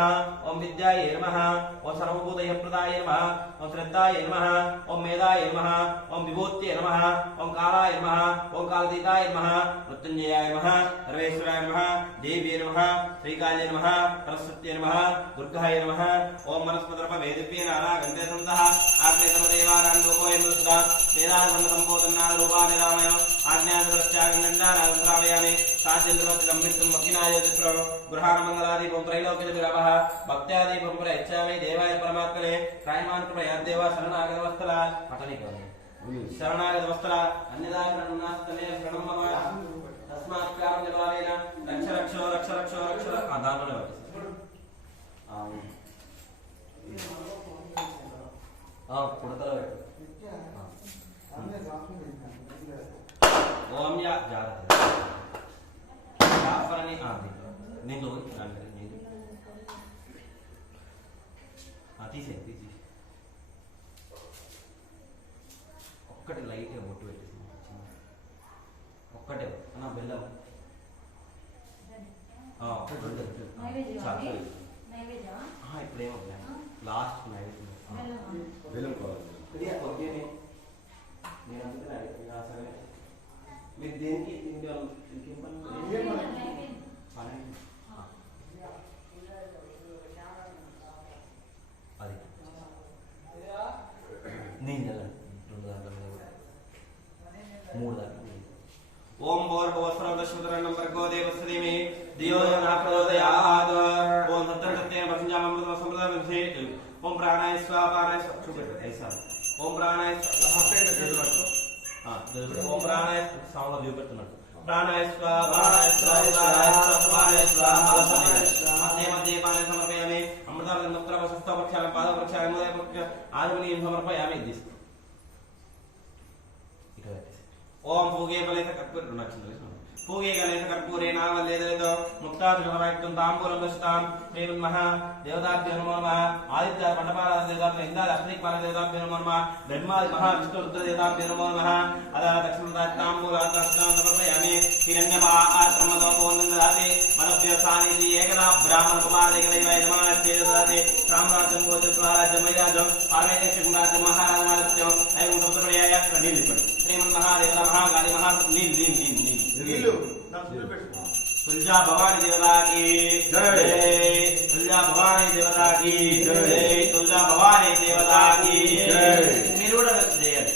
ओम विद्याये नमः ओम सर्वभूतयप्रदाय नमः ओम श्रद्धाय नमः ओम मेधाय नमः ओम विभूत्ये नमः ओम कालाय नमः ओम कालतीताय नमः मृत्युंजयाय नमः सर्वेश्वराय नमः देव्ये नमः श्रीकाले नमः सरस्वत्यै नमः दुर्गाय नमः ओम मनस्पतर्पवेदिभ्ये नानागन्धे सन्तः आग्ने सर्वदेवानां रूपोऽयं सुधा वेदान्तसम्बोधनारूपाणि रामय आज्ञादृश्चागण्डानाश्रावयामि साध्यन्तमृतं वकिनाय चित्र गृहाणमङ्गलादीपं त्रैलोक्यदिविरवः भक्त्यादीपं प्रयच्छामि देवाय परमात्मने त्रायमान् कृपया देवा शरणागतवत्सला शरणागतवत्सला अन्यदा शरणनास्तमे शरणं मम तस्मात् कारणं निवारेण रक्ष रक्षो रक्ष रक्षो रक्ष दानोने पुडतल ओम या जाग्रत्త కాపరని ఆది నేను నేను తీసే ఒక్కటి లైట్ బొట్టు పెట్టేసి ఒక్కటే నా బెల్లం ఇప్పుడేమో లాస్ట్ నైవేద్యం నేను అందుకనే సరే మీరు దేనికి ఇంకేం పని అది నేను రెండు దాంట్లో మూడు దాంట్లో ओम भोर्भुवस्त्रदशुद्रन्नं भर्गो देवस्य धीमहि धियो यो न प्रचोदयात् ओम तत्सत्येन वसञ्जाममृतं समृद्धं ओम प्राणाय स्वाहा प्राणाय स्वाहा ऐसा ओम प्राणाय स्वाहा ओम प्राणाय साउंड व्यू పెడుతున్నాడు प्राणाय स्वाहा प्राणाय स्वाहा प्राणाय स्वाहा मध्य मध्य पाने समर्पयामि अमृतं नत्र वसस्थ प्रक्षालनं पाद प्रक्षालनं मोदय प्रक्षालनं आजमनीयं समर्पयामि दिस ओम पूगे बलेत कर्पूर पूगे गणेश कर्पूरे नाम लेदलेतो मुक्तासुरवाक्तं तांबूलं दशतां श्रीमन्महा देवताभ्यो नमो नमः आदित्य मंडपाल देवताभ्यो इंद्र लक्ष्मी पाल देवताभ्यो नमो नमः ब्रह्मा महा विष्णु रुद्र देवताभ्यो नमो नमः अदा दक्षिणदात् तांबूलात् समर्पयामि हिरण्यमा आश्रमतो पूर्णदाते मनभ्यो सानिधि एकदा ब्राह्मण कुमार एकदैवाय नमः देवताते साम्राज्यं भोजन स्वराज्यं मयराज्यं पारमेश्वर साम्राज्यं महाराजमालस्यं एवं समर्पयाय नीलपट श्रीमन्महादेव महाकाली महा नील नील नील नील तुलजा भवानी देवता की जय तुलजा भवानी देवता की जय तुलजा भवानी देवता की जय మీరు కూడా చేయాలి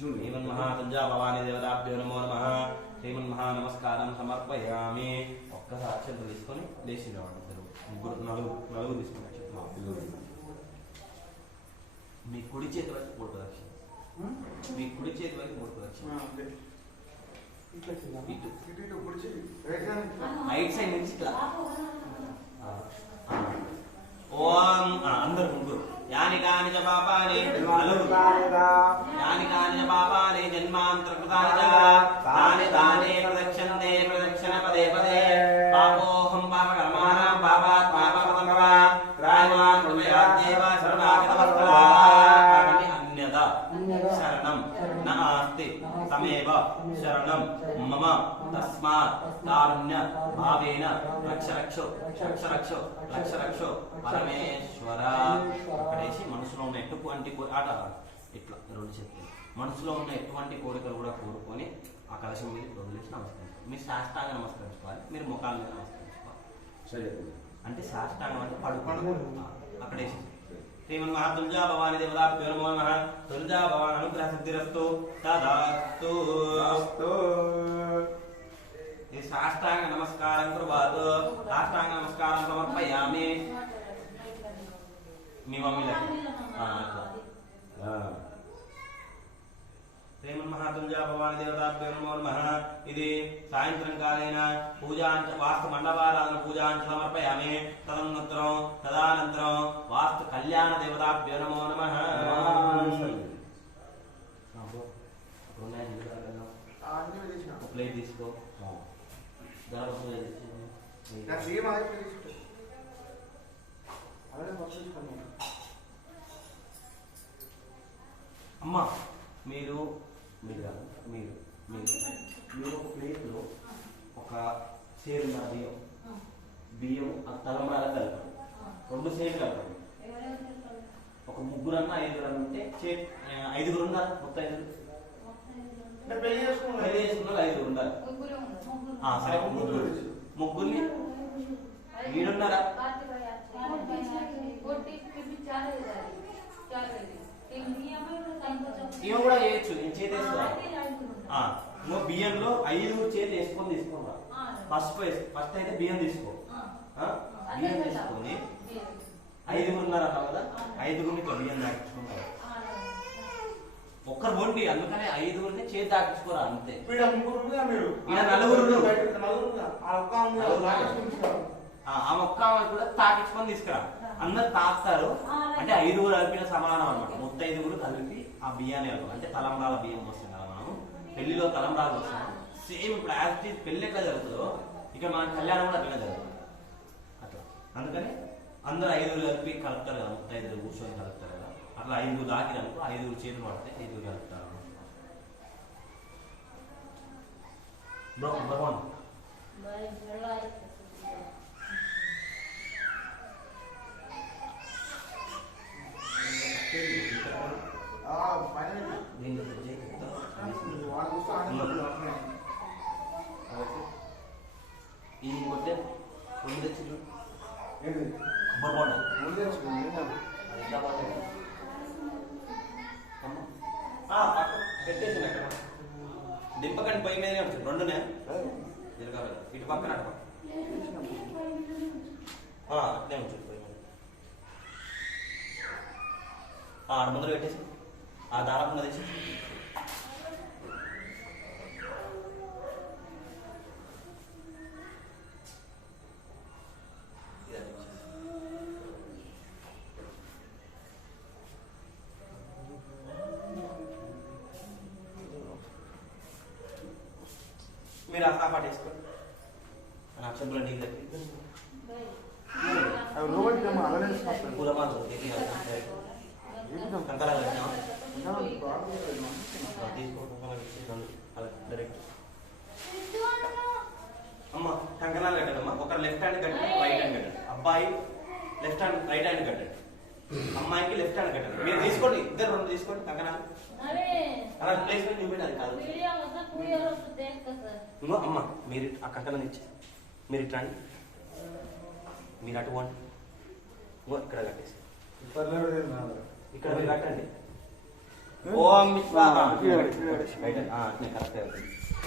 శ్రీమన్మహా तुलजा भवानी देवताभ्यो नमो नमः శ్రీమన్మహా నమస్కారం సమర్పయామి ఒక్కసారి అక్షంతలు తీసుకొని లేచి రావడం ముగ్గురు నలుగురు తీసుకొని మీ కుడి చేతి వైపు మూడు ప్రదక్షిణ మీ కుడి చేతి వైపు మూడు ప్రదక్షిణ రైట్ సైడ్ నుంచి ఇట్లా ఓం అందరు ముగ్గురు యాని కాని చ పాపాని యాని కాని చ పాపాని జన్మాంతరకృతాని చ తాని తానే ప్రదక్షిణంతే ప్రదక్షిణ పదే పదే పాపోహం పాపకర్మాణం పాపాత్ పాపపదం భవ త్రాయమాన్ కృపయా దేవ శరణాగతవత్సలా అన్యదా శరణం నాస్తి తమేవ శరణం మమ తస్మాత్ కారుణ్య భావేన రక్ష రక్షో రక్ష రక్షో రక్ష రక్షో పరమేశ్వర అక్కడేసి మనసులో ఉన్న ఎటువంటి ఆట ఇట్లా రెండు చెప్తాయి మనసులో ఉన్న ఎటువంటి కోరికలు కూడా కోరుకొని ఆ కలశం మీద వదిలేసి నమస్కరించాలి మీరు సాష్టాంగ నమస్కరించుకోవాలి మీరు ముఖాల మీద నమస్కరించుకోవాలి అంటే సాష్టాంగం అంటే పడుకోవడం అక్కడేసి श्रीमन्महा तुलजा भवानी देवताभ्यो नमो नमः तुलजा भवानी अनुग्रह सिद्धिरस्तु तदास्तु ये साष्टांग नमस्कारं कुर्वन्तु साष्टांग नमस्कारं समर्पयामि మీ మమ్మీలకి श्रीमन्महा तुलजा भवानी देवताभ्यो नमो नमः ఇది సాయంత్రం కాలేన పూజాంచ వాస్తు మండపారాధన పూజాంచ సమర్పయామి తదనంతరం వాస్తు కళ్యాణ దేవతాభ్యో నమో నమః ప్లేట్ తీసుకో అమ్మా మీరు కాదు మీరు మీరు ఒక ప్లేట్లో ఒక సేరు బియ్యం బియ్యం ఆ తలంబ్రాల కలపండి 2 సేర్లు కలపండి ఒక 3 అన్న 5 అన్న ఉంటే 5 ఉన్నారు మొత్తం 5 పెళ్లి చేసుకున్న 5 ఉన్నారు సరే 3 వీడున్నారా ఇవి కూడా చేయొచ్చు నేను చేసేస్తా నువ్వు బియ్యంలో 5 చేతి వేసుకొని తీసుకోరా ఫస్ట్ అయితే బియ్యం తీసుకో బియ్యం తీసుకొని 5 ఉన్నారు అన్నావు కదా 5 బియ్యం దాకించుకుంటారు ఒక్కరు బొండి అందుకనే 5 ఉంటే చేతి దాకించుకోరా అంతే ఆ మొక్క కూడా తాకించుకొని తీసుకురా అందరు తాకుతారు అంటే 5 కలిపిన సమానం అనమాట మొత్తం 5 కలిపి ఆ బియ్యాన్ని అంటే తలంబ్రాల బియ్యం వస్తాం కదా మనం పెళ్లిలో తలంబ్రాలు వస్తాం సేమ్ ఇప్పుడు యాజ్ పెళ్లి ఎట్లా జరుగుతుందో ఇక మన కళ్యాణం కూడా అట్లా జరుగుతుంది అట్లా అందుకని అందరూ 5 కలిపి కలుపుతారు కదా మొత్తం 5 కూర్చొని కలుపుతారు కదా అట్లా 5 దాకినప్పుడు 5 చేతులు పడితే 5 కలుపుతారు బ్రో నెంబర్ 1 ఈ కొట్టే 2 తెచ్చి పెట్టేసి అక్కడ దింపకండి పొయ్యి మీదనే వచ్చింది 2నే తిరగాలి ఇటు పక్కన అటు అట్లే ఉంచండి పొయ్యి మీద ఆడ ముందర పెట్టేసి ఆ దారకుండా తెచ్చి మీరు ఆ పాట వేసుకోండి అక్షంలో నీళ్ళు పూలమాల కంకరా అమ్మ కంకణాలు కట్టడమ్మా ఒకరు లెఫ్ట్ హ్యాండ్ కట్టండి రైట్ హ్యాండ్ కట్టండి అబ్బాయి లెఫ్ట్ హ్యాండ్ రైట్ హ్యాండ్ కట్టండి అమ్మాయికి లెఫ్ట్ హ్యాండ్ కట్టండి మీరు తీసుకోండి ఇద్దరు 2 తీసుకోండి కంకణాలు అలా ప్లేస్మెంట్ చూపిండి అది కాదు ఇంకో అమ్మ మీరు ఆ కంకణం ఇచ్చి మీరు ఇట్లా మీరు అటు పోండి ఇంకో ఇక్కడ కట్టేసి ఇక్కడ మీరు కట్టండి ఓం విశ్వా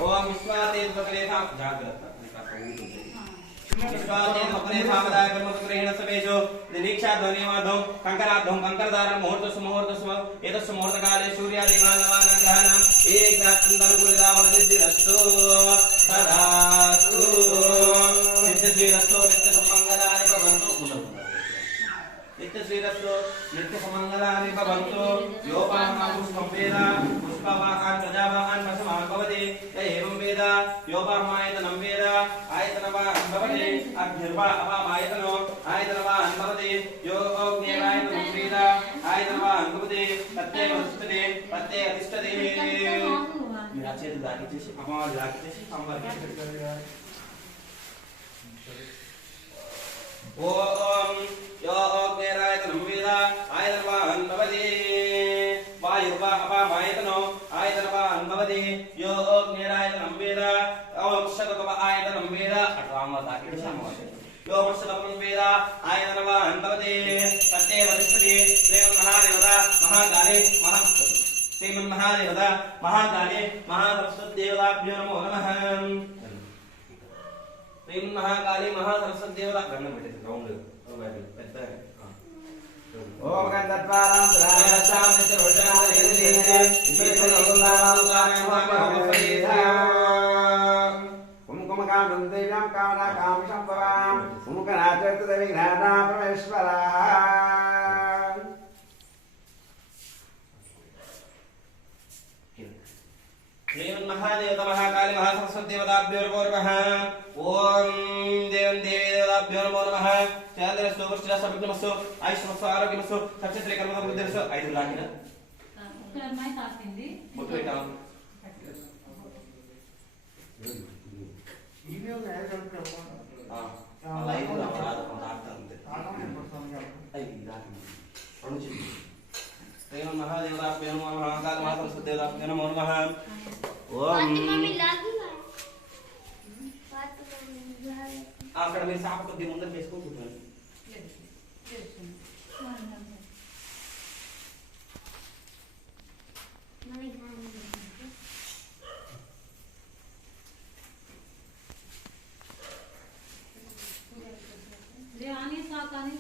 ఓం విశ్వాదేవ జాగ్రత్త निरीक्षाध्वनिवादौ कंकराध्वं कंकरदारं मुहूर्तसु एतस्य मुहूर्तकाले सूर्यादिमानवानग्रहाणाम् एकदात्तनुकूलितावसिद्धिरस्तु तदास्तु नित्यश्रीरस्तु नित्यसुमङ्गलानि भवन्तु नित्यश्रीरस्तु नित्यसुमङ्गलानि भवन्तु योपानां पुष्पं वेद पुष्पवाहान् प्रजावाहान् वशमान् भवति य एवं वेद योपामायतनं वेद आयतनवान् भवति अग्निर्वा अपामायतनो आयतनवान् भवति यो अग्निरायतनं वेद आयतनवान् भवति तत्तेव तिष्ठति तत्ते तिष्ठति मेरा చేతి దాకిచేసి అమ్మవారి దాకిచేసి అమ్మవారికి ఓం यो अग्निरायतनं वेद आयतनवान् भवति वायुर्वा अपामायतनो आयतनवान् भवति यो अग्निरायतनं वेद ओक्षतव आयतनं वेद अट्वामता इडसामवते यो वर्षतवं वेद आयतनवान् भवति तत्तेव तिष्ठति श्रीमन्महादेवता महाकाले श्रीमन्महादेवता महाकाले महासरस्वतीदेवताभ्यो नमो नमः श्रीमन्महाकाले महासरस्वतीदेवता गणना పెట్టేసి రౌండ్ ओम गंधर्वाणां सुरायासां नित्यरोचनादेवते कुमकुमकां देव्यां कामनाकां शम्भवां कुमकनाचर्तदेवीघ्नानां परमेश्वराः श्रीमन्महादेवता महाकाली महासरस्वतीदेवताभ्यो नमो नमः ओम देवं देवी देवताभ्यो नमो नमः चांद्रस्तु वर्षरासविघ्नमस्तु आयुष्मस्तु आरोग्यमस्तु सक्षत्रे कर्मवृद्धिरस्तु 5 లాగిన ఇక్కడ అమ్మాయి తాకింది బొట్టు పెట్టాం లైవ్ ప్రేమ మహాదేవతాభ్యో నమః మహాకాళ మాతం సుదేవతాభ్యో నమో నమః ఓం అక్కడ మీరు సాప కొద్ది ముందర వేసుకుంటున్నాను आनी साथ आनी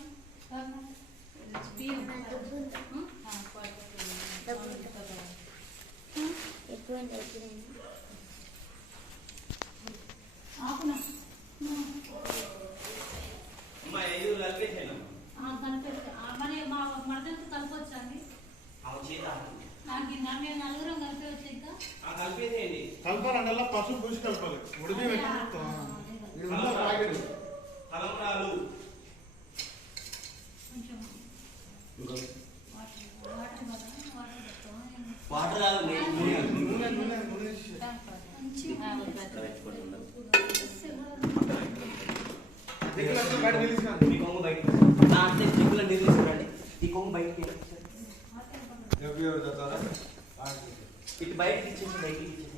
మడతకు కలిపొచ్చండి మేము నలుగురం కలిపి వచ్చి ఇంకా కలపాలంటే పసుపు పూసి కలపాలి ఉడిపి తలంబ్రాలు వాటర్ కాదండి ఈ కొంగు బయటికి దాంట్లో చెక్కుల నీళ్ళు తీసుకురండి ఈ కొంగు బయటికి ఇటు బయటికి ఇచ్చేసి బయటికి ఇచ్చేసి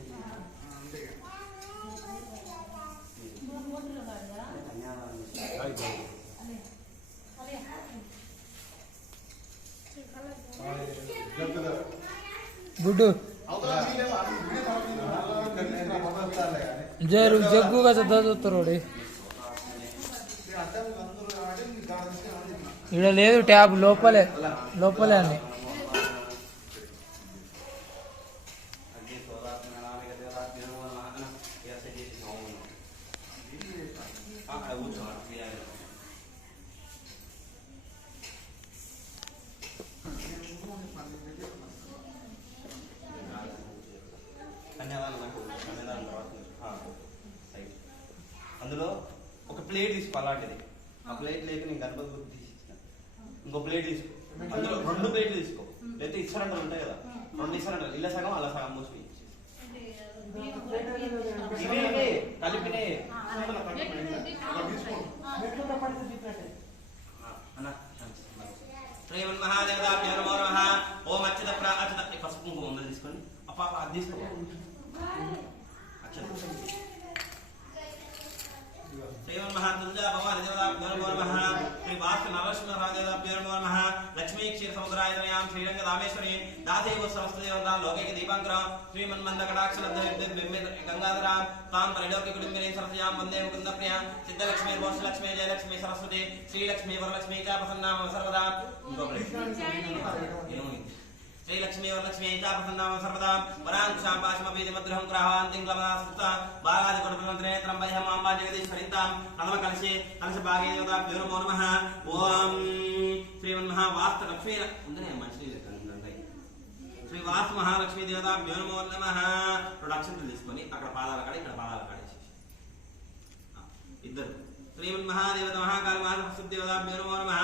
గుడ్డు జరు జగ్గుగా చదువుతారు ఇక్కడ లేదు ట్యాబ్ లోపలే లోపలే అన్ని అందులో ఒక ప్లేట్ తీసుకో అలాంటిది ఆ ప్లేట్ లేక నేను గణపతి గుర్తు తీసి ఇంకో ప్లేట్ తీసుకో అందులో 2 ప్లేట్లు తీసుకో లేకపోతే ఇస్తారంటారు ఉంటాయి కదా 2 ఇస్తారంటారు ఇలా సగం అలా సగం మూసి ఇవే కలిపినే శ్రీమన్ మహాదేవతాభ్యో నమో నమః ఓం అచ్యుత అచ్యుత పసుపు కుంకుమ ముందు తీసుకోండి అప్ప అది తీసుకో శ్రీమన్ మహాదుర్గా భగవాన్ దేవతాభ్యో నమో నమః శ్రీ భాస్కర నరసింహ దేవతాభ్యో నమో నమః లక్ష్మీ క్షీర సముద్రాయతనయాం శ్రీరంగ రామేశ్వరి దాసేవ సమస్త దేవతాం లోకైక దీపాంకరం శ్రీమన్ మంద కటాక్ష గంగాధరాం తాం పరిలోకి కుటుంబిని సరస్యాం వందే ముకుంద ప్రియ సిద్ధలక్ష్మీ భోషలక్ష్మీ జయలక్ష్మీ సరస్వతి శ్రీలక్ష్మీ వరలక్ష్మీ చ ప్రసన్నామ సర్వదా శ్రీలక్ష్మీ వరలక్ష్మీ చ ప్రసన్నామ సర్వదా వరాంకుశాం పాశమపీతి మధురం గ్రహాంతిం గ్లమనాస్త బాలాది కుటుంబమంత్రేత్రం వైహం అంబా జగదీశ్వరింతాం నమ కలశే కలశ భాగే దేవతాభ్యో నమో నమః ఓం శ్రీమన్ మహావాస్త లక్ష్మీ ఉందనే మంచి శ్రీ వాస్తు మహాలక్ష్మీ దేవతాభ్యో నమో నమః 2 అక్షంతలు తీసుకొని అక్కడ పాదాల కాడ ఇక్కడ పాదాల కాడ ఇద్దరు శ్రీమన్ మహాదేవత మహాకాళ మహాసరస్వతి దేవతాభ్యో నమో నమః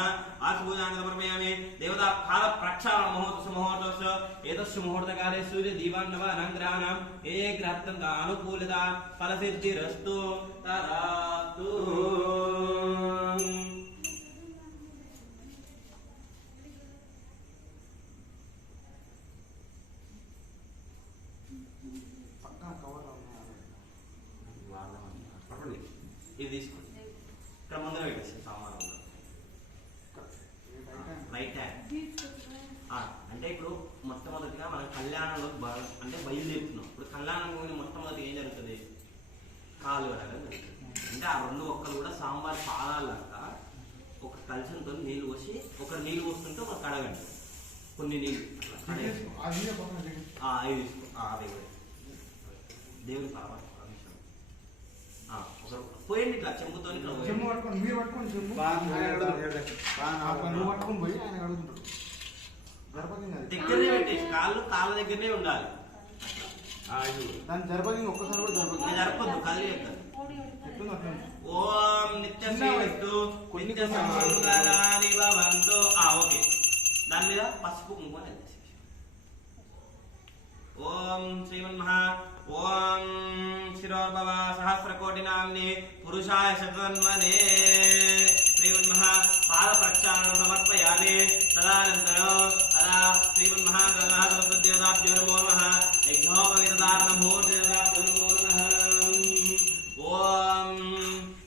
ఆత్మపూజాన్ని సమర్పయామి దేవతా పాద ప్రక్షాళన ముహూర్తస్సు ఏతస్సు ముహూర్తకాలే సూర్య దీవాన్నవ అనంగ్రహాణం ఏ గ్రహత్తంత అనుకూలత ఫలసిద్ధిరస్తు తదాస్తు ఇది తీసుకోండి ఇక్కడ ముందర పెట్టేసి సామాన్ రైట్ హ్యాండ్ అంటే ఇప్పుడు మొట్టమొదటిగా మనం కళ్యాణంలో అంటే బయలుదేరుతున్నాం ఇప్పుడు కళ్యాణం పోయిన మొట్టమొదటి ఏం జరుగుతుంది కాలు కడగడం జరుగుతుంది అంటే ఆ 2 ఒక్కలు కూడా సాంబార్ పాలాలంట ఒక కలసంతో నీళ్ళు పోసి ఒకరు నీళ్ళు పోస్తుంటే ఒక కడగండి కొన్ని నీళ్ళు అవి తీసుకో అవి దేవుని పర్వాలేదు పోయండి ఇట్లా చెంబుతో చెంబు పట్టుకొని మీరు పట్టుకొని చెంబు నువ్వు పట్టుకొని పోయి ఆయన అడుగుతుంటాడు దగ్గరనే పెట్టేసి కాళ్ళ దగ్గరనే ఉండాలి దాని జరపది ఒక్కసారి కూడా జరపద్దు కళ్ళు చెప్తాను ఓం నిత్య నిత్య ఓకే దాని మీద పసుపు కుంకుమ ओम श्रीमन्महा ओम शिरोर्भव सहस्रकोटिनाम्नि पुरुषाय शतन्मने श्रीमन्महा पादप्रक्षालनं समर्पयामि तदनन्तरं अदा श्रीमन्महा गणनाथदेवताभ्यो नमो नमः यज्ञोपवीतधारणमूर्तिदेवताभ्यो नमो नमः ओम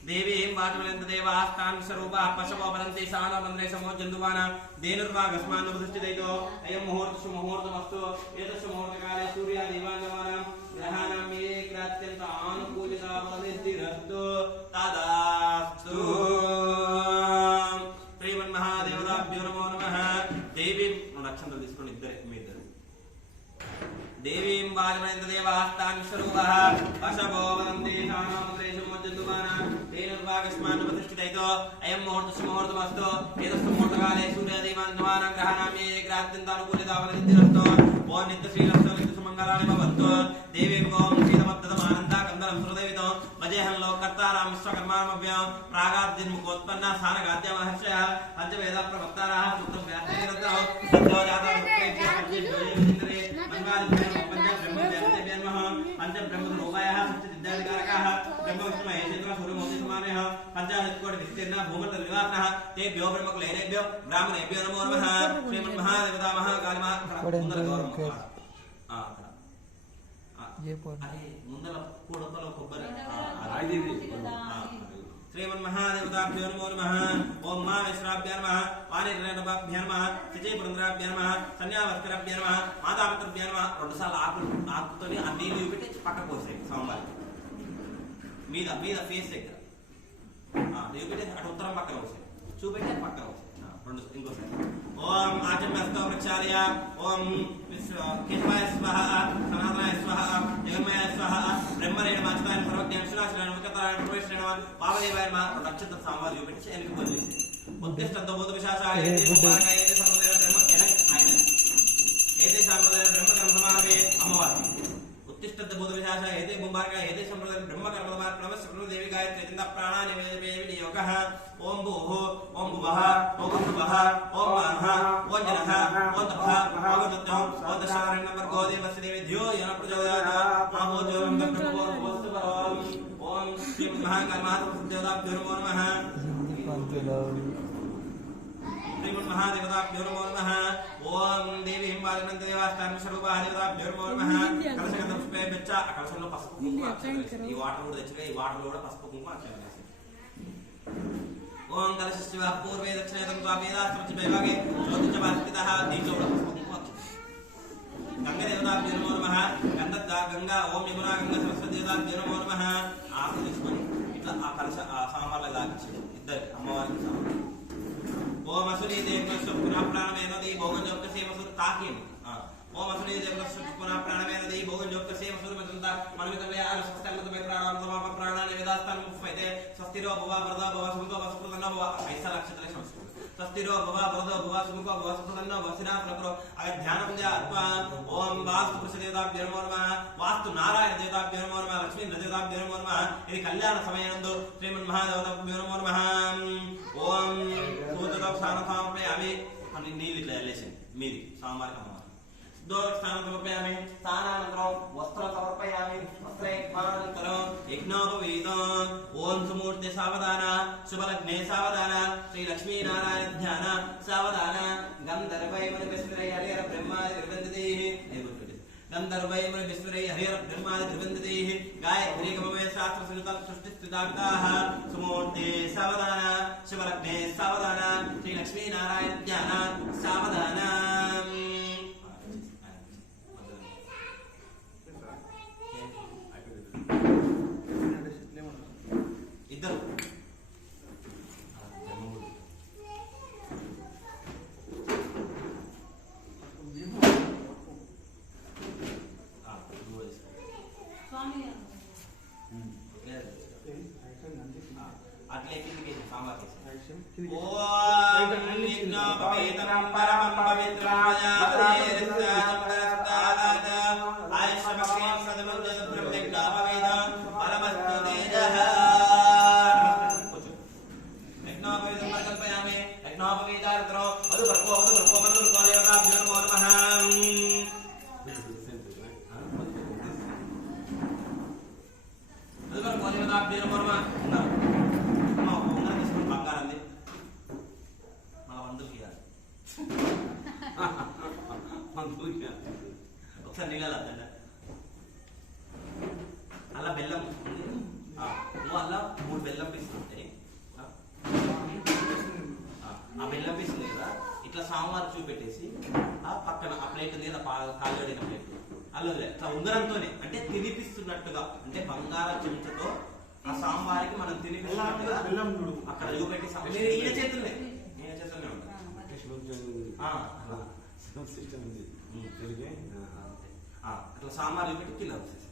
देवीं वाचमलन्तदेवास्तान् स्वरूपाः पशवो वदन्ति सानो मन्द्रे समो जन्तुवाना धेनुर्वागस्मान्नुपतिष्ठितैतो अयं मुहूर्तः मुहूर्तमस्तु एतस्य मुहूर्तकाले सूर्यादिवानवानां ग्रहाणां एकात्यन्त आनुकूलिता भवतिरस्तु तदास्तु श्रीमन्महादेवताभ्यो नमो नमः देवीं नक्षत्रं తీసుకోండి ఇద్దరే మీ ఇద్దరు देवीं वाचमलन्तदेवास्तान् स्वरूपाः पशवो वदन्ति सानो मन्द्रे समो जन्तुवाना धेनुर्वागस्मान्नुपतिष्ठितैतो अयं मुहूर्तस्य मुहूर्तमस्तु एतस्य मुहूर्तकाले सूर्यादिवानवानां ग्रहाणां एकात्यन्तानुकूलिता भवतिरस्तु ओं नित्यश्रीलक्ष्मी नित्यसुमङ्गलानि भवन्तु देवीं ओं सीतमत्तमानन्दा कन्दलं सुरदेवितो वजेहं लोककर्तारां विश्वकर्मामभ्यां प्रागाब्धिन्मुखोत्पन्ना स्थानगाद्या महर्षयः पञ्चवेद प्रवक्ताराः सूत्रं व्याख्यानरतौ सत्यो जातः मुक्तेभ्यः पंचब्रह्मरूपायाः सप्तसिद्धाधिकारकाः ब्रह्मविष्णुमहेश्वरः सूर्यमूर्तिसमानः पंचाशत्कोटि विस्तीर्णः भूमण्डलनिवासिनः तेभ्यो ब्रह्मकुलेनेभ्यो ब्राह्मणेभ्यो नमो नमः श्रीमन्महादेवता श्रीमन्महादेवताभ्यो नमो नमः ओं महाविश्राभ्यो नमः वाणिज्यनभाभ्यो नमः चिचेपुरन्द्राभ्यो नमः सन्यावस्कराभ्यो नमः मातापितृभ्यो नमः రెండు సార్లు ఆకుతోని ఆ నీళ్ళు చూపెట్టి పక్కకు పోసేయి సాంబార్ మీద మీద ఫేస్ దగ్గర చూపెట్టి అటు ఉత్తరం పక్కన పోసేయి చూపెట్టి అటు పక్కన పోసేయి రెండు ఇంకోసారి ఓం ఆచమ్యస్తో ప్రక్షాళయ ఓం కేశవాయ స్వహ సనాతనాయ స్వహ జగన్మయాయ స్వహ బ్రహ్మరేణ వాచకాయ సర్వజ్ఞాన విశ్వాసనాయ ముఖతరాయ ప్రవేశన పావదేవాయ నక్షత్ర సాంబార్ చూపెట్టి వెనక్కి పోసేసి ఉద్దిష్టంతో బోధ విశాసాయ ఏదే సంప్రదాయ బ్రహ్మ ఆయన ఏదే సంప్రదాయ బ్రహ్మకర్మ సమానమే అమ్మవారు उत्तिष्ठत बोध विशास एते बुंबारका एते संप्रदाय ब्रह्म कर्म नमः देवी गायत्री चिंत प्राणा निवेदे विनियोगः ओम भूः ओम भुवः ओम भुवः ओम महः ओम जनः ओम तपः ओम तत्त्वः ओम दशावरण वर्गोदे वसुदेवी ध्यो यन प्रचोदयात् मामो जोरं दत्तमो वस्तुपरम् ओम श्री महाकालमातृदेवताभ्यो नमो नमः श्रीमन्महादेवताभ्यो नमो नमः ओम देवीं वाचमलन्तदेवास्तान् स्वरूपाः देवताभ्यो नमो नमः कलशगतपुष्पे बिच्च कलशంలో పసుపు కుంకుమ అక్షరం ఈ వాటర్ కూడా తెచ్చుగా ఈ వాటర్ లో కూడా పసుపు కుంకుమ అక్షరం వేసి ఓం కలశస్య పూర్వే దక్షిణే తంత్వా వేదాస్త్రచ విభాగే జ్యోతిష భాస్తితః దీంట్లో కూడా పసుపు కుంకుమ అక్షరం గంగా దేవతాభ్యో నమో నమః గంగా ఓం యమునా గంగా సరస్వతి దేవతాభ్యో నమో నమః ఆకు తీసుకొని ఇట్లా ఆ కలశ ఆ సాంబార్లో లాగించండి ఇద్దరు అమ్మవారికి సాంబార్ ओम असुरी देवस्य पुनः प्राणमेन दी भोगजोक्तसे मसुर ताकिन ओम असुरी देवस्य पुनः प्राणमेन दी भोगजोक्तसे मसुर मजंता मनमितले आलस्कल्लत मे प्राणां समाप प्राणानि वेदास्तान् मुफैते स्वस्तिरो भव वरदा भव सुमुखो भव सुप्रदन्नो भव ऐसा लक्षितले संस्कृत स्वस्तिरो भव वरदा भव सुमुखो भव सुप्रदन्नो भव सिना प्रकरो अगर ध्यानं ध्यात्वा ओम वास्तु पुरुष देवताभ्यो नमो नमः वास्तु नारायण देवताभ्यो नमो नमः लक्ष्मी देवताभ्यो नमो नमः ఇది కళ్యాణ సమయనందు శ్రీమన్మహాదేవతాభ్యో నమో నమః ఓం సమర్పయామి అని నీళ్ళు ఇట్లా వెళ్ళేసింది మీది సాంబార్ అమ్మవారు స్థానం సమర్పయామి స్థానానంతరం వస్త్రం సమర్పయామి వస్త్రయజ్ఞానంతరం యజ్ఞోపవీతం ఓం సుమూర్తి సావధాన శుభలగ్నే సావధాన శ్రీ లక్ష్మీనారాయణ ధ్యాన సావధాన గంధర్వైమని విస్మరై హరిహర బ్రహ్మాది వివందితేః गंधर्वैमन विस्मरे हरिहर ब्रह्मादि त्रिवंदितैः गायत्री गमवे शास्त्र संहिता सृष्टि स्थिताः सुमूर्ते सावधान शिवलग्ने सावधान श्री लक्ष्मी नारायण ध्यान सावधान इधर ఒకసారి నీళ్ళ అలా బెల్లం ఉంది. నువ్వు అలా 3 బెల్లం పీసులు ఉంటాయి. ఆ బెల్లం పీస్ ఉంది కదా, ఇట్లా సాంబార్ చూపెట్టేసి ఆ పక్కన ఆ ప్లేట్ మీద కాలుగడిన ప్లేట్ అలా ఇట్లా ఉంగరంతోనే, అంటే తినిపిస్తున్నట్టుగా, అంటే బంగార చెంచతో ఆ సాంబార్కి మనం తినిపిస్తున్నట్టుగా అక్కడ చూపెట్టి ఈయన చేతులనే ఉంటుంది. అట్లా సాంబార్ చూపెట్టి కింద వచ్చేసి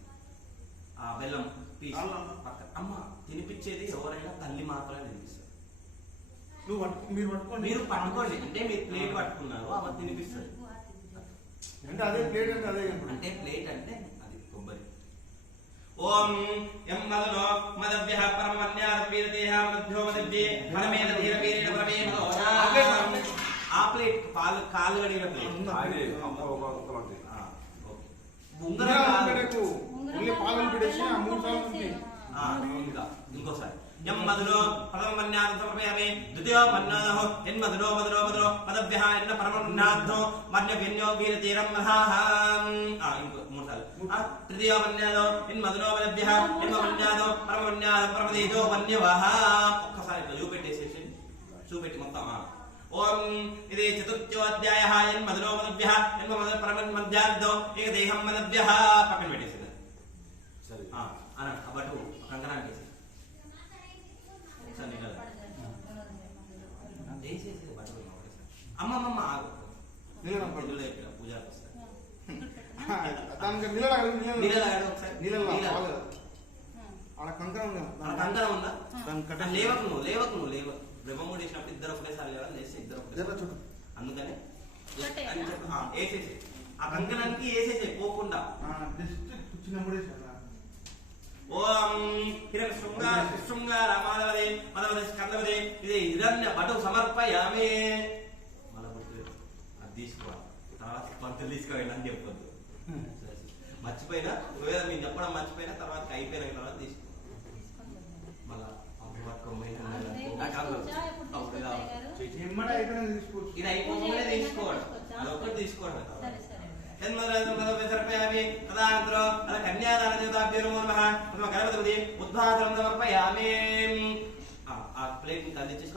ఆ బెల్లం పీస్ పక్కన. అమ్మ తినిపించేది ఎవరైనా తల్లి మాత్రమే తినిపిస్తారు. మీరు పట్టుకోండి, అంటే మీరు ప్లేట్ పట్టుకున్నారు, అమ్మ తినిపిస్తారు. అంటే అదే ప్లేట్ అంటే అదే అంటే ప్లేట్ అంటే అది కొబ్బరి. ఓం యం మదనో మదవ్యః పరమన్యారపీరదేహ మధ్యో మధ్యే పరమేన ధీర వీరేణ పరమేమదో. ఆ ప్లేట్ కాలు గడిగిన ప్లేట్. ఇంకోసారి యం మధురో ప్రథమ మన్యాదం సమర్పయామి, ద్వితీయో మన్నాదః యన్ మధురో మధురో మధురో మదవ్యః యన్న పరమన్యాదో మన్యవ్యన్యో వీరతీరం మహాః. ఇంకో 3 సార్లు. తృతీయో మన్యాదో యన్ మధురో మదవ్యః యన్ మన్యాదో పరమన్యాదం పరమదేజో మన్యవః. ఒక్కసారి ఇట్లా చూపెట్టేసేసి చూపెట్టి మొత్తం. ఓం ఇది చతుర్థ్యోధ్యాయః యన్ మధురో మదవ్యః యన్ మధుర పరమన్యాదో ఏకదేహం మదవ్యః. పక్కన పెట్టేసేది సరే. బటు కంకణానికి వేసేది అమ్మమ్మ ఆగు పూజాకి వస్తారు. కంకణం ఉందా? లేవకు నువ్వు బ్రహ్మముడు వేసినప్పుడు ఇద్దరు ఒకటేసారి లేవాలి, లేస్తే ఇద్దరు. అందుకనే వేసేసి ఆ కంకణానికి వేసేసే పోకుండా. ఓం హిరణ్య శృంగార మాధవదే మదవదే స్కందవదే ఇది హిరణ్య బటు సమర్పయామి. మన అది తీసుకోవాలి, తర్వాత పంతులు తీసుకోవాలి అని చెప్పొద్దు. మర్చిపోయినా ఒకవేళ మీరు చెప్పడం మర్చిపోయినా తర్వాత అయిపోయిన తర్వాత తీసుకో. మళ్ళా ఇది అయిపోకుండా తీసుకోవడం, అదొక్కటి తీసుకోవడం. కన్యాదాన గణపతి ఉద్భాసనం సమర్పయామి. ఆ ప్లేట్ అందించేసి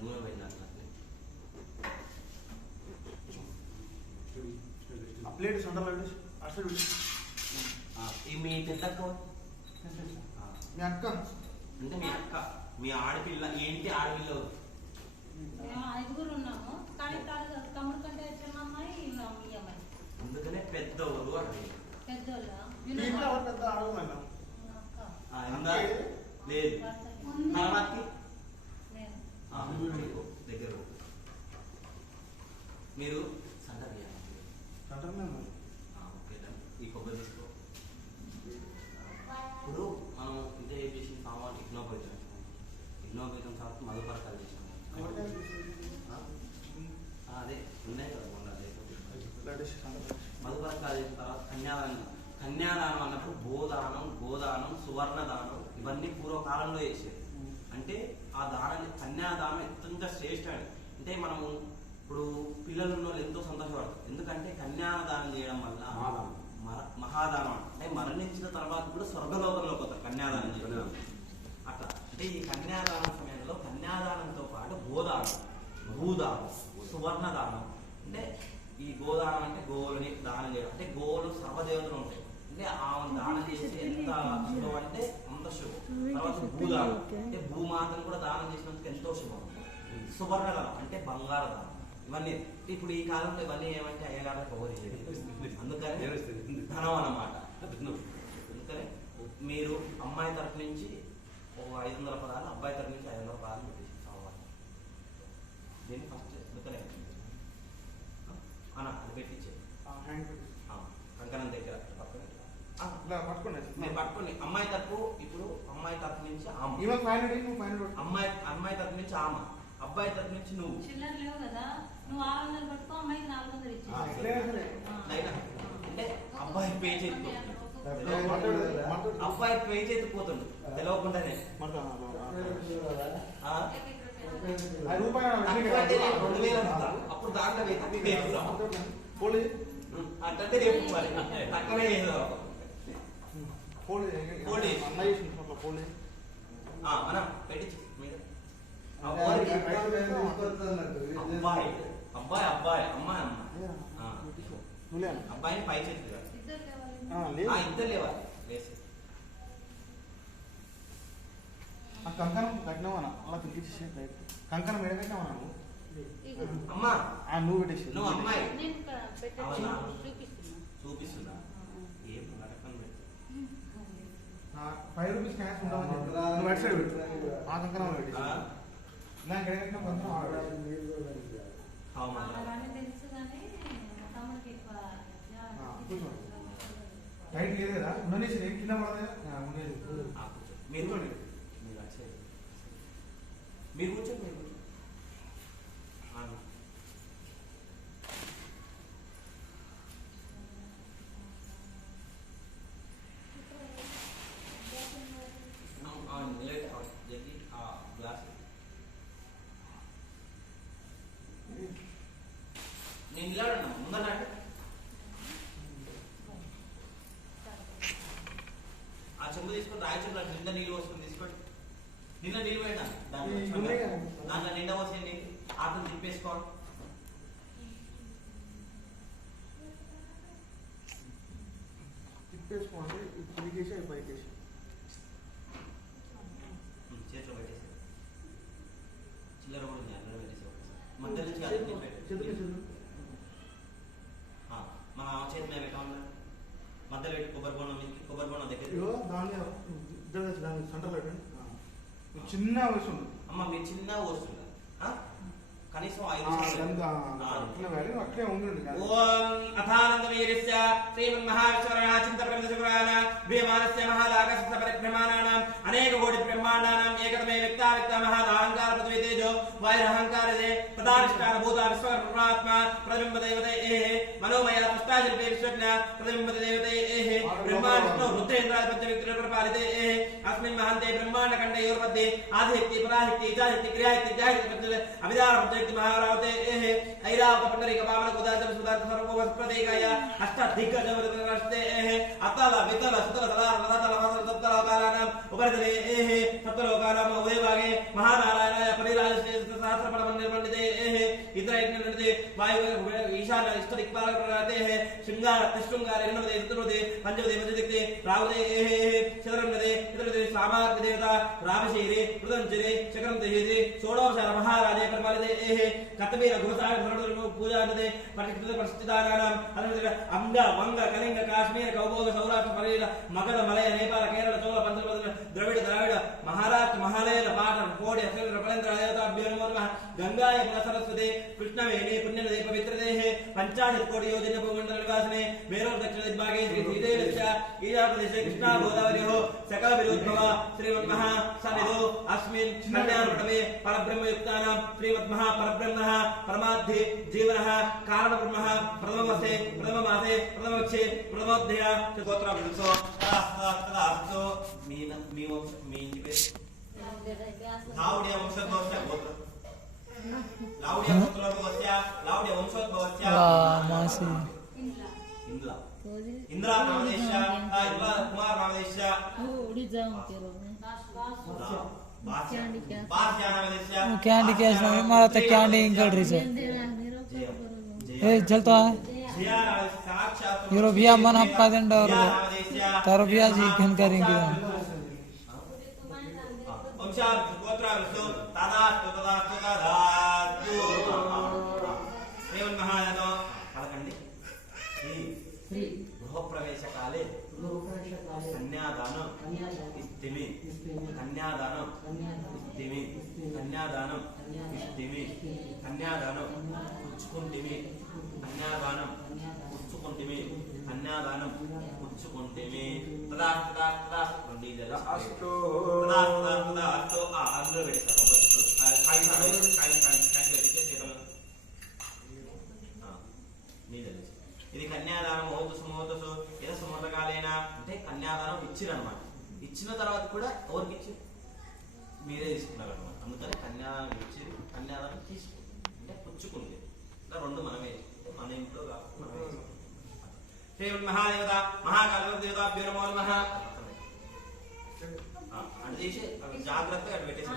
దూరం వెళ్ళాలి. ప్లేట్ సందర్భండి. మీ పెద్దక్క మీ అక్క అంటే మీ అక్క, మీ ఆడపిల్ల ఏంటి? ఆడపిల్ల 5 ఉన్నాము, కానీ తమ్ముడు కంటే చిన్న అమ్మాయి ఈ అమ్మాయి. అందుకనే పెద్దవాళ్ళు అడిగి పెద్దోళ్ళ పెద్ద ఆడవాళ్ళ లేదు తర్వాతకి దగ్గర మీరు సందర్భ ఈ కొబ్బరి తీసుకో. ఇప్పుడు మనం ఇంటర్ చేసిన సామాన్ ఇగ్నోపేతం తర్వాత మధుపరకాలు చేసినాం. అదే ఉన్నాయి కదా ఉండాలి. మధుపరకాలు చేసిన తర్వాత కన్యాదానం అన్నప్పుడు భూదానం, గోదానం, సువర్ణదానం ఇవన్నీ పూర్వకాలంలో చేసేది. అంటే ఆ దానాన్ని కన్యాదానం ఎంతో శ్రేష్టం. అంటే మనము ఇప్పుడు పిల్లలు ఉన్న వాళ్ళు ఎంతో సంతోషపడతారు. ఎందుకంటే కన్యాదానం చేయడం వల్ల మహాదానం అంటే మరణించిన తర్వాత కూడా స్వర్గలోకంలోకి పోతారు కన్యాదానం చేయడం. అట్లా అంటే ఈ కన్యాదానం సమయంలో కన్యాదానంతో పాటు గోదానం, భూదానం, సువర్ణదానం. అంటే ఈ గోదానం అంటే గోవులని దానం చేయడం, అంటే గోవులు సర్వదేవతలు ఉంటాయి. అంటే ఆ దానం చేసి ఎంత శుభం అంటే అంత శుభం. తర్వాత భూదానం అంటే భూమాతను కూడా దానం చేసినందుకు ఎంతో శుభం. సువర్ణదానం అంటే బంగారు దానం. ఇవన్నీ ఇప్పుడు ఈ కాలంలో ఇవన్నీ ఏమంటే అయ్యగారికి ఎవరు అందుకని ధనం అన్నమాట. అందుకని మీరు అమ్మాయి తరఫు నుంచి 500 పదాలు, అబ్బాయి తరఫు నుంచి 500 పదాలు పెట్టేసి కావాలి. దీన్ని ఫస్ట్ అందుకనే అది పెట్టించే కంకణం దగ్గర పట్టుకోండి. అమ్మాయి తరఫు ఇప్పుడు అమ్మాయి తరఫు నుంచి అమ్మాయి తరఫు నుంచి ఆమె, అబ్బాయి తరఫు నుంచి నువ్వు. చిల్లర లేవు కదా, నువ్వు 600 పట్టుకో, అమ్మాయికి 400 ఇచ్చి. అంటే అబ్బాయి పే చేసుకో. అబ్బాయి పై చేతి పోతుండు తెలవకుండానే ఆ? అటువంటి నేను 2000 అమ్ముతా. అప్పుడు దాంట్లో వేస్తాం అంటే రేపు మరి తక్కువే ఏదో మనం పెట్టించు మీద అబ్బాయి అబ్బాయి అబ్బాయి అబ్బాయి అమ్మాయి అమ్మాయి అబ్బాయిని పై చేతి ఇద్దరు లేవాలి కంకణం కట్టినావా అలా తిరిగి కంకణం ఏడ కట్టినావా అమ్మా నువ్వు పెట్టేసి నువ్వు అమ్మాయి నేను పెట్టే అవునా? చూపిస్తున్నా. చూపిస్తుందా ఏం నరకం పెడతా 5 రూపీస్ క్యాష్ ఉండవని చెప్పి నువ్వు అటు సైడ్ పెట్టు ఆ కంకణం పెట్టేసి నాకు ఎడ కట్టిన కంకణం అవన్నీ తెలుసు కానీ తమ్ముడికి ఎక్కువ టైట్ లేదు కదా ఉండనేసి నేను కింద పడదా ఉండేది మీరు కూడా మీరు వచ్చేది మీరు కూర్చోండి మీరు కూర్చోండి నేను నిలబడన్నా ముందన్నట్టు ఆ చెంబు తీసుకొని రాయి చెంబు నిండా నీళ్ళు వస్తుంది తీసుకోండి నిన్న నీళ్ళు పోయినా దాంట్లో నిండా వస్తాయండి ఆటలు తిప్పేసుకోండి తిప్పేసుకోండి తిరిగేసి అవి పైకేసి చేతిలో పెట్టేసి చిల్లర కూడా ఉంది అందులో పెట్టేసి మధ్య నుంచి అది మన చేతి మీద పెట్టాలి మధ్యలో పెట్టి కొబ్బరి బోనం దగ్గర దాన్ని దాని సెంటర్ పెట్టండి చిన్న వస్తుంది అమ్మ మీరు చిన్న వస్తుందా కనీసం 5 అట్లే ఉండండి ఓం అథానందవీర్యస్య శ్రీమన్మహావిశ్వరయాచింతప్రమితశుక్రాన భీమానస్య మహాలాకస్య పరిభ్రమాణానాం అనేక కోటి బ్రహ్మాండానాం ఏకతమే వ్యక్త మహాదాహంకార పృథ్వీ తేజో వాయురహంకారదే ప్రధానిష్టాన భూత విశ్వకర్మాత్మ ప్రతిబింబ దేవతే మనోమయ పుష్టాశిల్పే విశ్వజ్ఞ ప్రతిబింబ దేవతే బ్రహ్మాండ రుద్రేంద్రాది పంచవిక్ర ప్రపాలితే అస్మిన్ మహంతే బ్రహ్మాండ ఖండయోర్मध्ये ఆదిశక్తి పరాశక్తి ఇచ్ఛాశక్తి క్రియాశక్తి జ్ఞాశక్తి పంచ అవిదార महारावते ऐरावत पंडरीक वामन कुदाचम सुदार्थ सर्वोवस प्रतीकाय अष्ट दिग्गजवरस्ते अतल वितल सुतल तलार रतल वसल सप्तलोकानां उपरितले सप्तलोकानां उदयभागे महानारायणाय परिराज सहस्रपद निर्मण्डिते इतर यज्ञनिर्णिते वायु ईशान इष्ट दिक्पाल प्रणाते शृंगार तिशृंगार हिरणवते चतुर्वते पंचवते मध्यदिक्ते रावते चतुर्वते इतरवते सामाग्य देवता रामशीरे रुदंचरे चक्रम देहेते षोडशर महाराजे परिपालिते कतवीर घोषाय भरणुर्मु पूजानते परिचित परिचितानानां अनुदिन अंग वंग कलिंग काश्मीर कौबोग सौराष्ट्र परेल मगध मलय नेपाल केरल चोल पंचपद द्रविड़ द्राविड़ महाराष्ट्र महालय पाटन कोडि अखिल रपलेंद्र देवताभ्यो नमो नमः गंगाय सरस्वती कृष्णवेणी पुण्यनदी पवित्रते पंचाशत कोटि योजन भूमंडल निवासिने मेरुर दक्षिण दिग्भागे श्री श्रीदेवस्य ईशा प्रदेशे कृष्णा गोदावरी हो सकल विरुद्धव श्रीमन्महा सन्निधो अस्मिन् कल्याण मंडपे परब्रह्म युक्तानां श्रीमद्महा परब्रह्मः परमाद्धि जीवनः कारण ब्रह्मः प्रथमवसे प्रथममासे प्रथमक्षे प्रथमोदया चतुर्थ विदुसो तदास्तु मीन लावड्य वंशोद्भवस्य गोत्र लावड्य गोत्रोद्भवस्य लावड्य वंशोद्भवस्य मासी इंद्रा इंद्रा नामदेश्य इंद्रा कुमार नामदेश्य उड़ी जाऊं तेरो कैंडी कैश में मारा तो कैंडी इंकल रही है ए चलता है यूरो बिया मन हप्पा दिन डर तारो बिया जी घन करेंगे वंशार गोत्रा विष्णु तदास्तु तदास्तु तदास्तु देवन महायानो पलकंडी श्री गृहप्रवेश काले कन्यादानं इस्तिमि कन्यादानं इस्तिमि कन्यादानं इस्तिमि कन्यादानं उच्चुकुंटिमि कन्यादानं उच्चुकुंटिमि कन्यादानं उच्चुकुंटिमि तदास्तु तदास्तु पंडितला अस्तु तदास्तु आंध्र वेदिक कंपनी काई ఇది కన్యాదానం మహోత్సవ ఏదో సుమూర్త కాలేనా అంటే కన్యాదానం ఇచ్చిరన్నమాట ఇచ్చిన తర్వాత కూడా ఎవరికి ఇచ్చి మీరే తీసుకున్నారు అనమాట. అందుకని కన్యాదానం ఇచ్చి కన్యాదానం తీసుకుంది అంటే పుచ్చుకుంది. ఇంకా రెండు మనమే మన ఇంట్లో మనమే శ్రీ మహాదేవత మహాకాల దేవతాభ్యో నమో నమః అంటే చేసి జాగ్రత్తగా అటు పెట్టేసి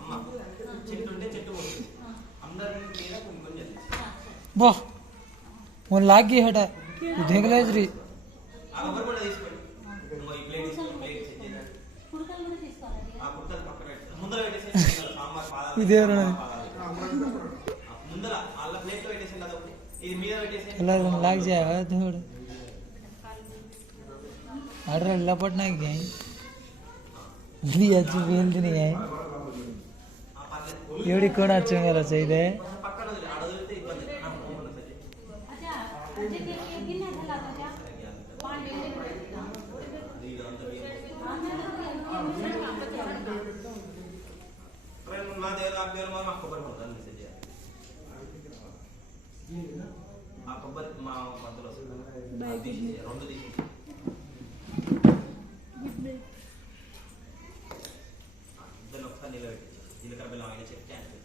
అమ్మ చెట్టు ఉంటే చెట్టు పోతుంది అందరి మీద కుంకుమ చల్లేసి वाह वो लाग गई हटा देख ले रे ఆ కొబ్బరి కూడా తీసుకోండి. ఇంకో ఈ ప్లేట్ తీసుకోండి. ప్లేట్ సెట్ చేయండి. కుడకలు కూడా తీసుకోవాలి. ఆ కుర్తలు పక్కన పెట్టండి. ముందర పెట్టేసి సాంబార్ పాదాలు ఇదే రా. ముందర వాళ్ళ ప్లేట్ లో పెట్టేసి కదా ఒకటి ఇది మీద పెట్టేసి कलर लाग जाएगा थोड़ा अरे लपटना क्या है ये अच्छी फील नहीं है ఆ పర్లేదు एवढी कोण अच्छे चाहिए పక్కన వదిలి ఆడ వదిలితే ఇబ్బంది. ఆ, ముందర సెట్ చేయండి. अच्छा अजय के गिन्ना झाला का पाणी ఇది అంతా ఫ్రెండ్ మా దేవుడు ఆ పేరు మా కొబ్బరి పొందాలి మెసేజ్ చేయాలి. ఆ కొబ్బరి మా మధ్యలో వస్తుంది. అది తీసి రెండు తీసి ఇద్దరు ఒకసారి నిలబెట్టి జీలకర్ర బెల్లం అయినా చెప్పి క్యాన్సిల్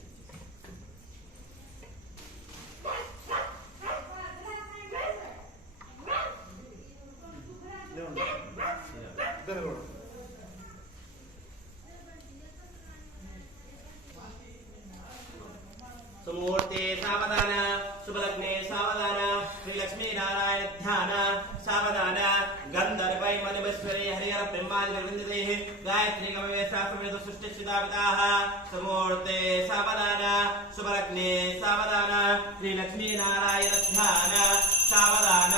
ఇద్దరు కూడా सुमुहूर्ते सावधान शुभलग्ने सावधान श्री लक्ष्मी नारायण ध्यान सावधान गंधर्वै मनुमेश्वरे हरिहर ब्रह्मादि विवृंदितेः गायत्री गमवे शास्त्रमेध सृष्टिश्चितापिताः सुमुहूर्ते सावधान शुभलग्ने सावधान श्री लक्ष्मी नारायण ध्यान सावधान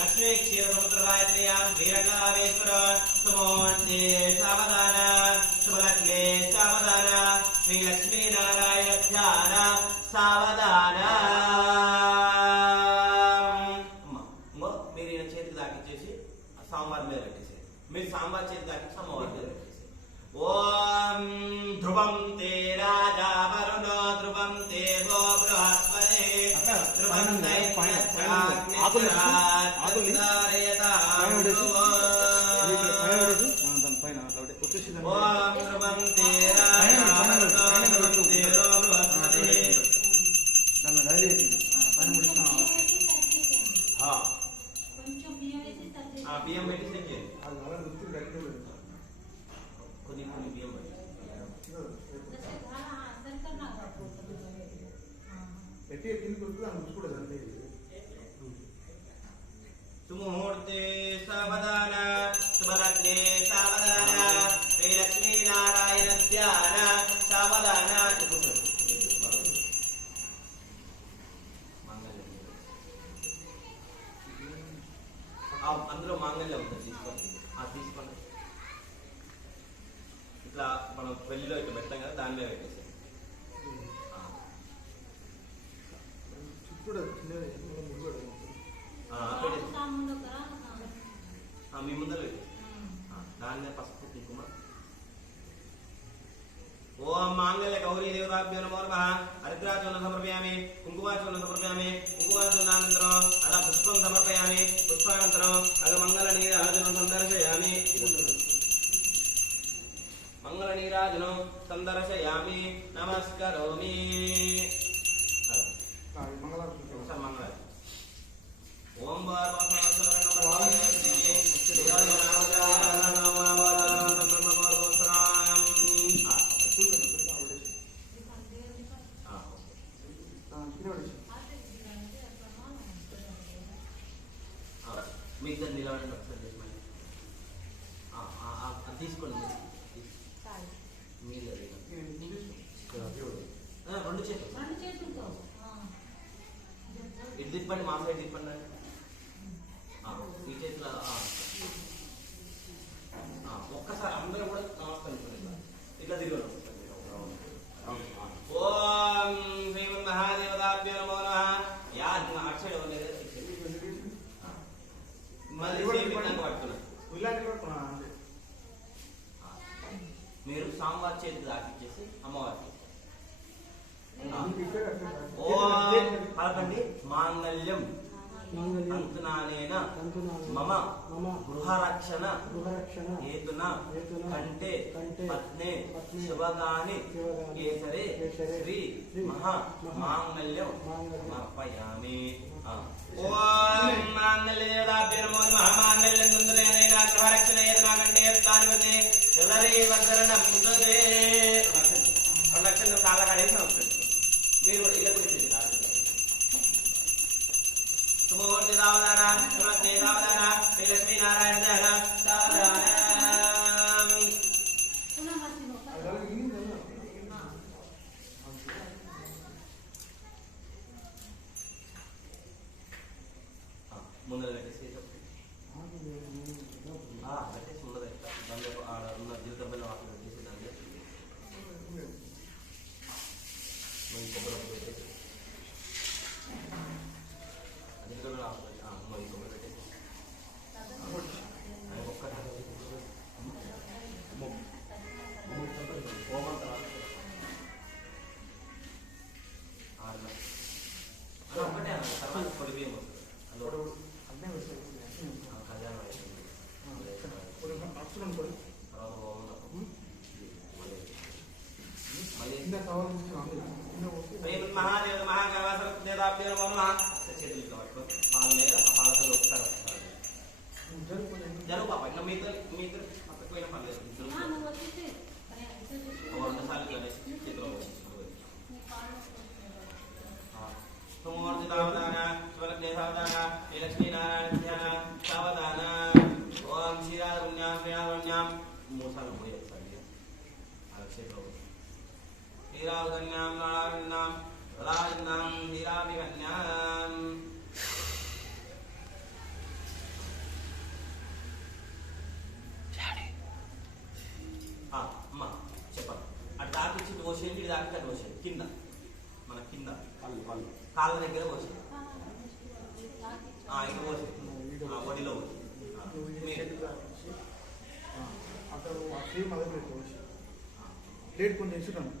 लक्ष्मी क्षीर समुद्र गायत्र्यां वीरंगरामेश्वर सुमुहूर्ते सावधान शुभलग्ने सावधान श्री लक्ष्मी नारायण ध्यान सावधान మీరు చేతి దాకిచ్చేసి సాంబార్ మీద పెట్టేసి మీరు సాంబార్ చేతి దాకి సాంబార్ మీద పెట్టేసి ఓం ధ్రువం తే రాజా వరుణో ధ్రువం దేవో బృహస్పతి ధ్రువం పైన వచ్చేసింది ఓం ధ్రువం తే రాజా వరుణో ధ్రువం దేవో బృహస్పతి దాన్ని డైలీ పైన ముడిచిన కొంచెం బియ్యం వేసి సర్ది బియ్యం పెట్టి సెట్ చేయండి. అది అలా గుర్తు డైరెక్ట్ కొన్ని కొన్ని బియ్యం పెట్టి जैसे घाला अंदर करना होगा పెట్టి కింద గుర్తు దాన్ని గుర్తుకూడదు అంతే सुमुहूर्ते सावधान शुभलग्ने सावधान श्री लक्ष्मी नारायण ध्यान सावधान అందులో మాంగళ్యం ఉంటుంది తీసుకోండి. తీసుకోండి ఇట్లా మనం పెళ్లిలో ఇట్లా పెట్టాం కదా దాని మీద పెట్టేసి చుట్టూ చిన్నది ముడిపడు सामुंडो करा మీ ముందర దాని మీద పసుపు కుంకుమ ఓం మాంగళ్య గౌరీ దేవతాభ్యో నమో నమః హరిద్రాచూర్ణం సమర్పయామి కుంకుమాచూర్ణం సమర్పయామి కుంకుమాచూర్ణానంతరం అద పుష్పం సమర్పయామి పుష్పానంతరం అద మంగళ నీరాజనం సందర్శయామి మంగళ నీరాజనం సందర్శయామి నమస్కరోమి మంగళవారం ఒకసారి మంగళ ఓం మీ ఇద్దరు నిలబడండి ఒకసారి మళ్ళీ అది తీసుకోండి మీరు రెండు చేతులు రెండు చేతులతో ఇటు తిప్పండి మా సైడ్ తిప్పండి ఈ చేతిలో ఒక్కసారి అందరూ కూడా నమస్కారం ఇట్లా తిరగడం ఓం శ్రీమన్ మహాదేవతాభ్యో నమో నమః యా అక్షరం లేదు మళ్ళీ పట్టుకున్నా మీరు సాంబార్ చేతి దాకిచ్చేసి అమ్మవారికి ఓం పలకండి మాంగళ్యం అంకునానేన మమ గృహరక్షణ హేతున కంటే పత్నే శుభగాని కేసరే శ్రీ మహా మాంగళ్యం సమర్పయామి. ఓం మాంగళ్యదేవతాభ్యో నమో నమః. మాంగళ్యం దుందులేనైనా గృహరక్షణ హేతున కంటే స్థానిపతే శుభరే వసరణం దుదే. రక్షణ కాళ్ళ కడేసి వస్తుంది. మీరు ఇలా గురించి సుమూర్తి సావధాన సుమత్నే సావధాన శ్రీ లక్ష్మీనారాయణ దహన సావధాన. ముందర కట్టేసి కట్టేసి ముందర దానిలో ఆడ ఉన్న జీవితం పైన వాటిని కట్టేసి దాన్ని కొబ్బరి పెట్టేసి మహాదేవ మహాగణాభ్యో నమో నమః. చేతులు పాలు లేదా ఆ పాలతో ఒకసారి జరుగు పాప. ఇంకా మీతో పక్కకు పోయిన పర్లేదు. రెండుసార్లు చేతిలో సుమూర్తి సావధాన శివలక్ష్మీ సావధాన శ్రీ లక్ష్మీనారాయణ ధ్యాన సావధాన. ఓం శ్రీరాధున్యాం శ్రీరాధున్యాం 3 సార్లు పోయి ఒకసారి అలా చేతిలో శ్రీరాధున్యాం నారాయణాం రాజనాం శ్రీరాభికన్యాం. అమ్మ చెప్పండి. అటు దాకిచ్చి దోషేయండి, ఇటు దాకి దోషేయండి. కింద మన కింద కాళ్ళ దగ్గర పోసేయండి. ఇటు పోసేయండి, ఒడిలో ప్లేట్ కొంచెం ఇస్తున్నాను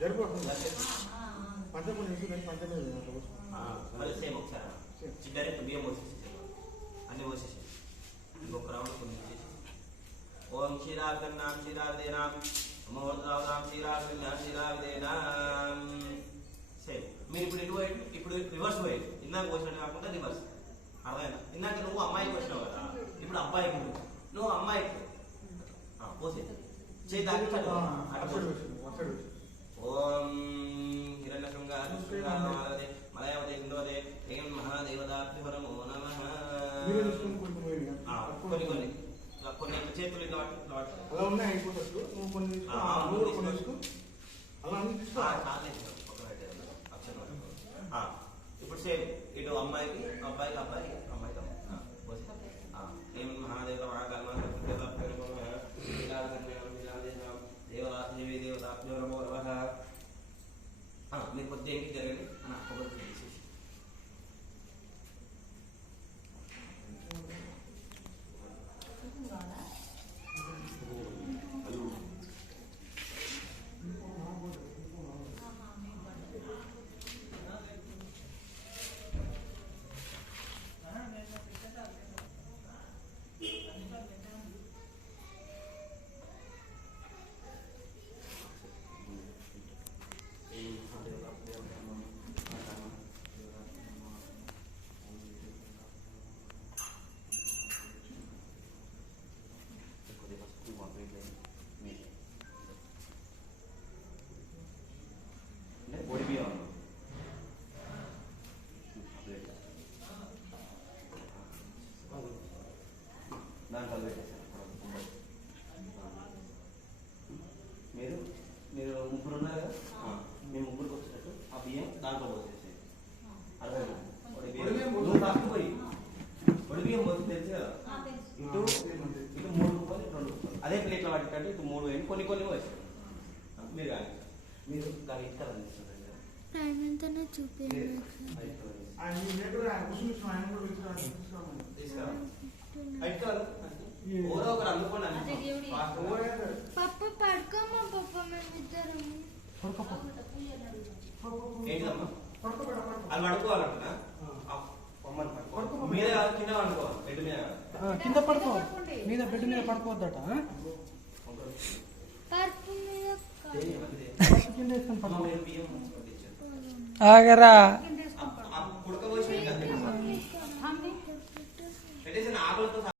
జరిపోతుంది. పంచం కొంచెం ఇస్తున్నాను. పంచం మళ్ళీ సేమ్ ఒకసారి డైరెక్ట్ బియ్యం పోసేసి అన్ని పోసేసి ఇంకొక రౌండ్ కొన్ని చేసి. ఓం క్షీరార్దన్నాం క్షీరార్దేనాం మోద్రావదాం క్షీరార్దన్నాం క్షీరార్దేనాం. సేమ్ మీరు ఇప్పుడు ఇటు పోయి ఇప్పుడు రివర్స్ పోయి ఇందాక పోసినట్టు కాకుండా రివర్స్. అర్థమైనా? ఇందాక నువ్వు అమ్మాయికి వచ్చినావు కదా, ఇప్పుడు అబ్బాయికి నువ్వు అమ్మాయికి పోసే చేయి దాకి ఓం హిరణ్యశృంగారే మలయవదే ఇందోదే ఏం మహాదేవతాభ్యో నమో నమః. కొన్ని కొన్ని కొన్ని చేతులు ఇట్లా అలా ఉన్నాయి అయిపోతుంది. నువ్వు కొన్ని అలా ఇప్పుడు సేమ్ ఇటు అమ్మాయికి అబ్బాయికి అబ్బాయి అమ్మాయికి ఏం మహాదేవ దేవీ దేవతాభ్యో నమో నమః. మీరు కొద్దిగా ఏంటి జరగండి కొబ్బరి తీసేసి మీరు ముగ్గురు ఉన్నారు కదా, మీ ముగ్గురికి వచ్చేటట్టు ఆ బియ్యం దాంట్లో పోసేసి ఒడి బియ్యం పోసి తెలుసు కదా, ఇటు ఇటు 3 రూపాయలు 2 రూపాయలు అదే ప్లేట్లో పట్టుకంటే ఇటు 3 వేయండి, కొన్ని కొన్ని వచ్చాయి మీరు కానీ మీరు దాని ఇస్తారు ఎవరో ఒకరు అందుకోండి ఏంటమ్మా అది పడుకోవాలంటున్నా మీరే కింద అనుకో బెడ్ మీద కింద పడుకో మీద బెడ్ మీద పడుకోవద్దట కింద వేసుకొని పడుకో ఆగరా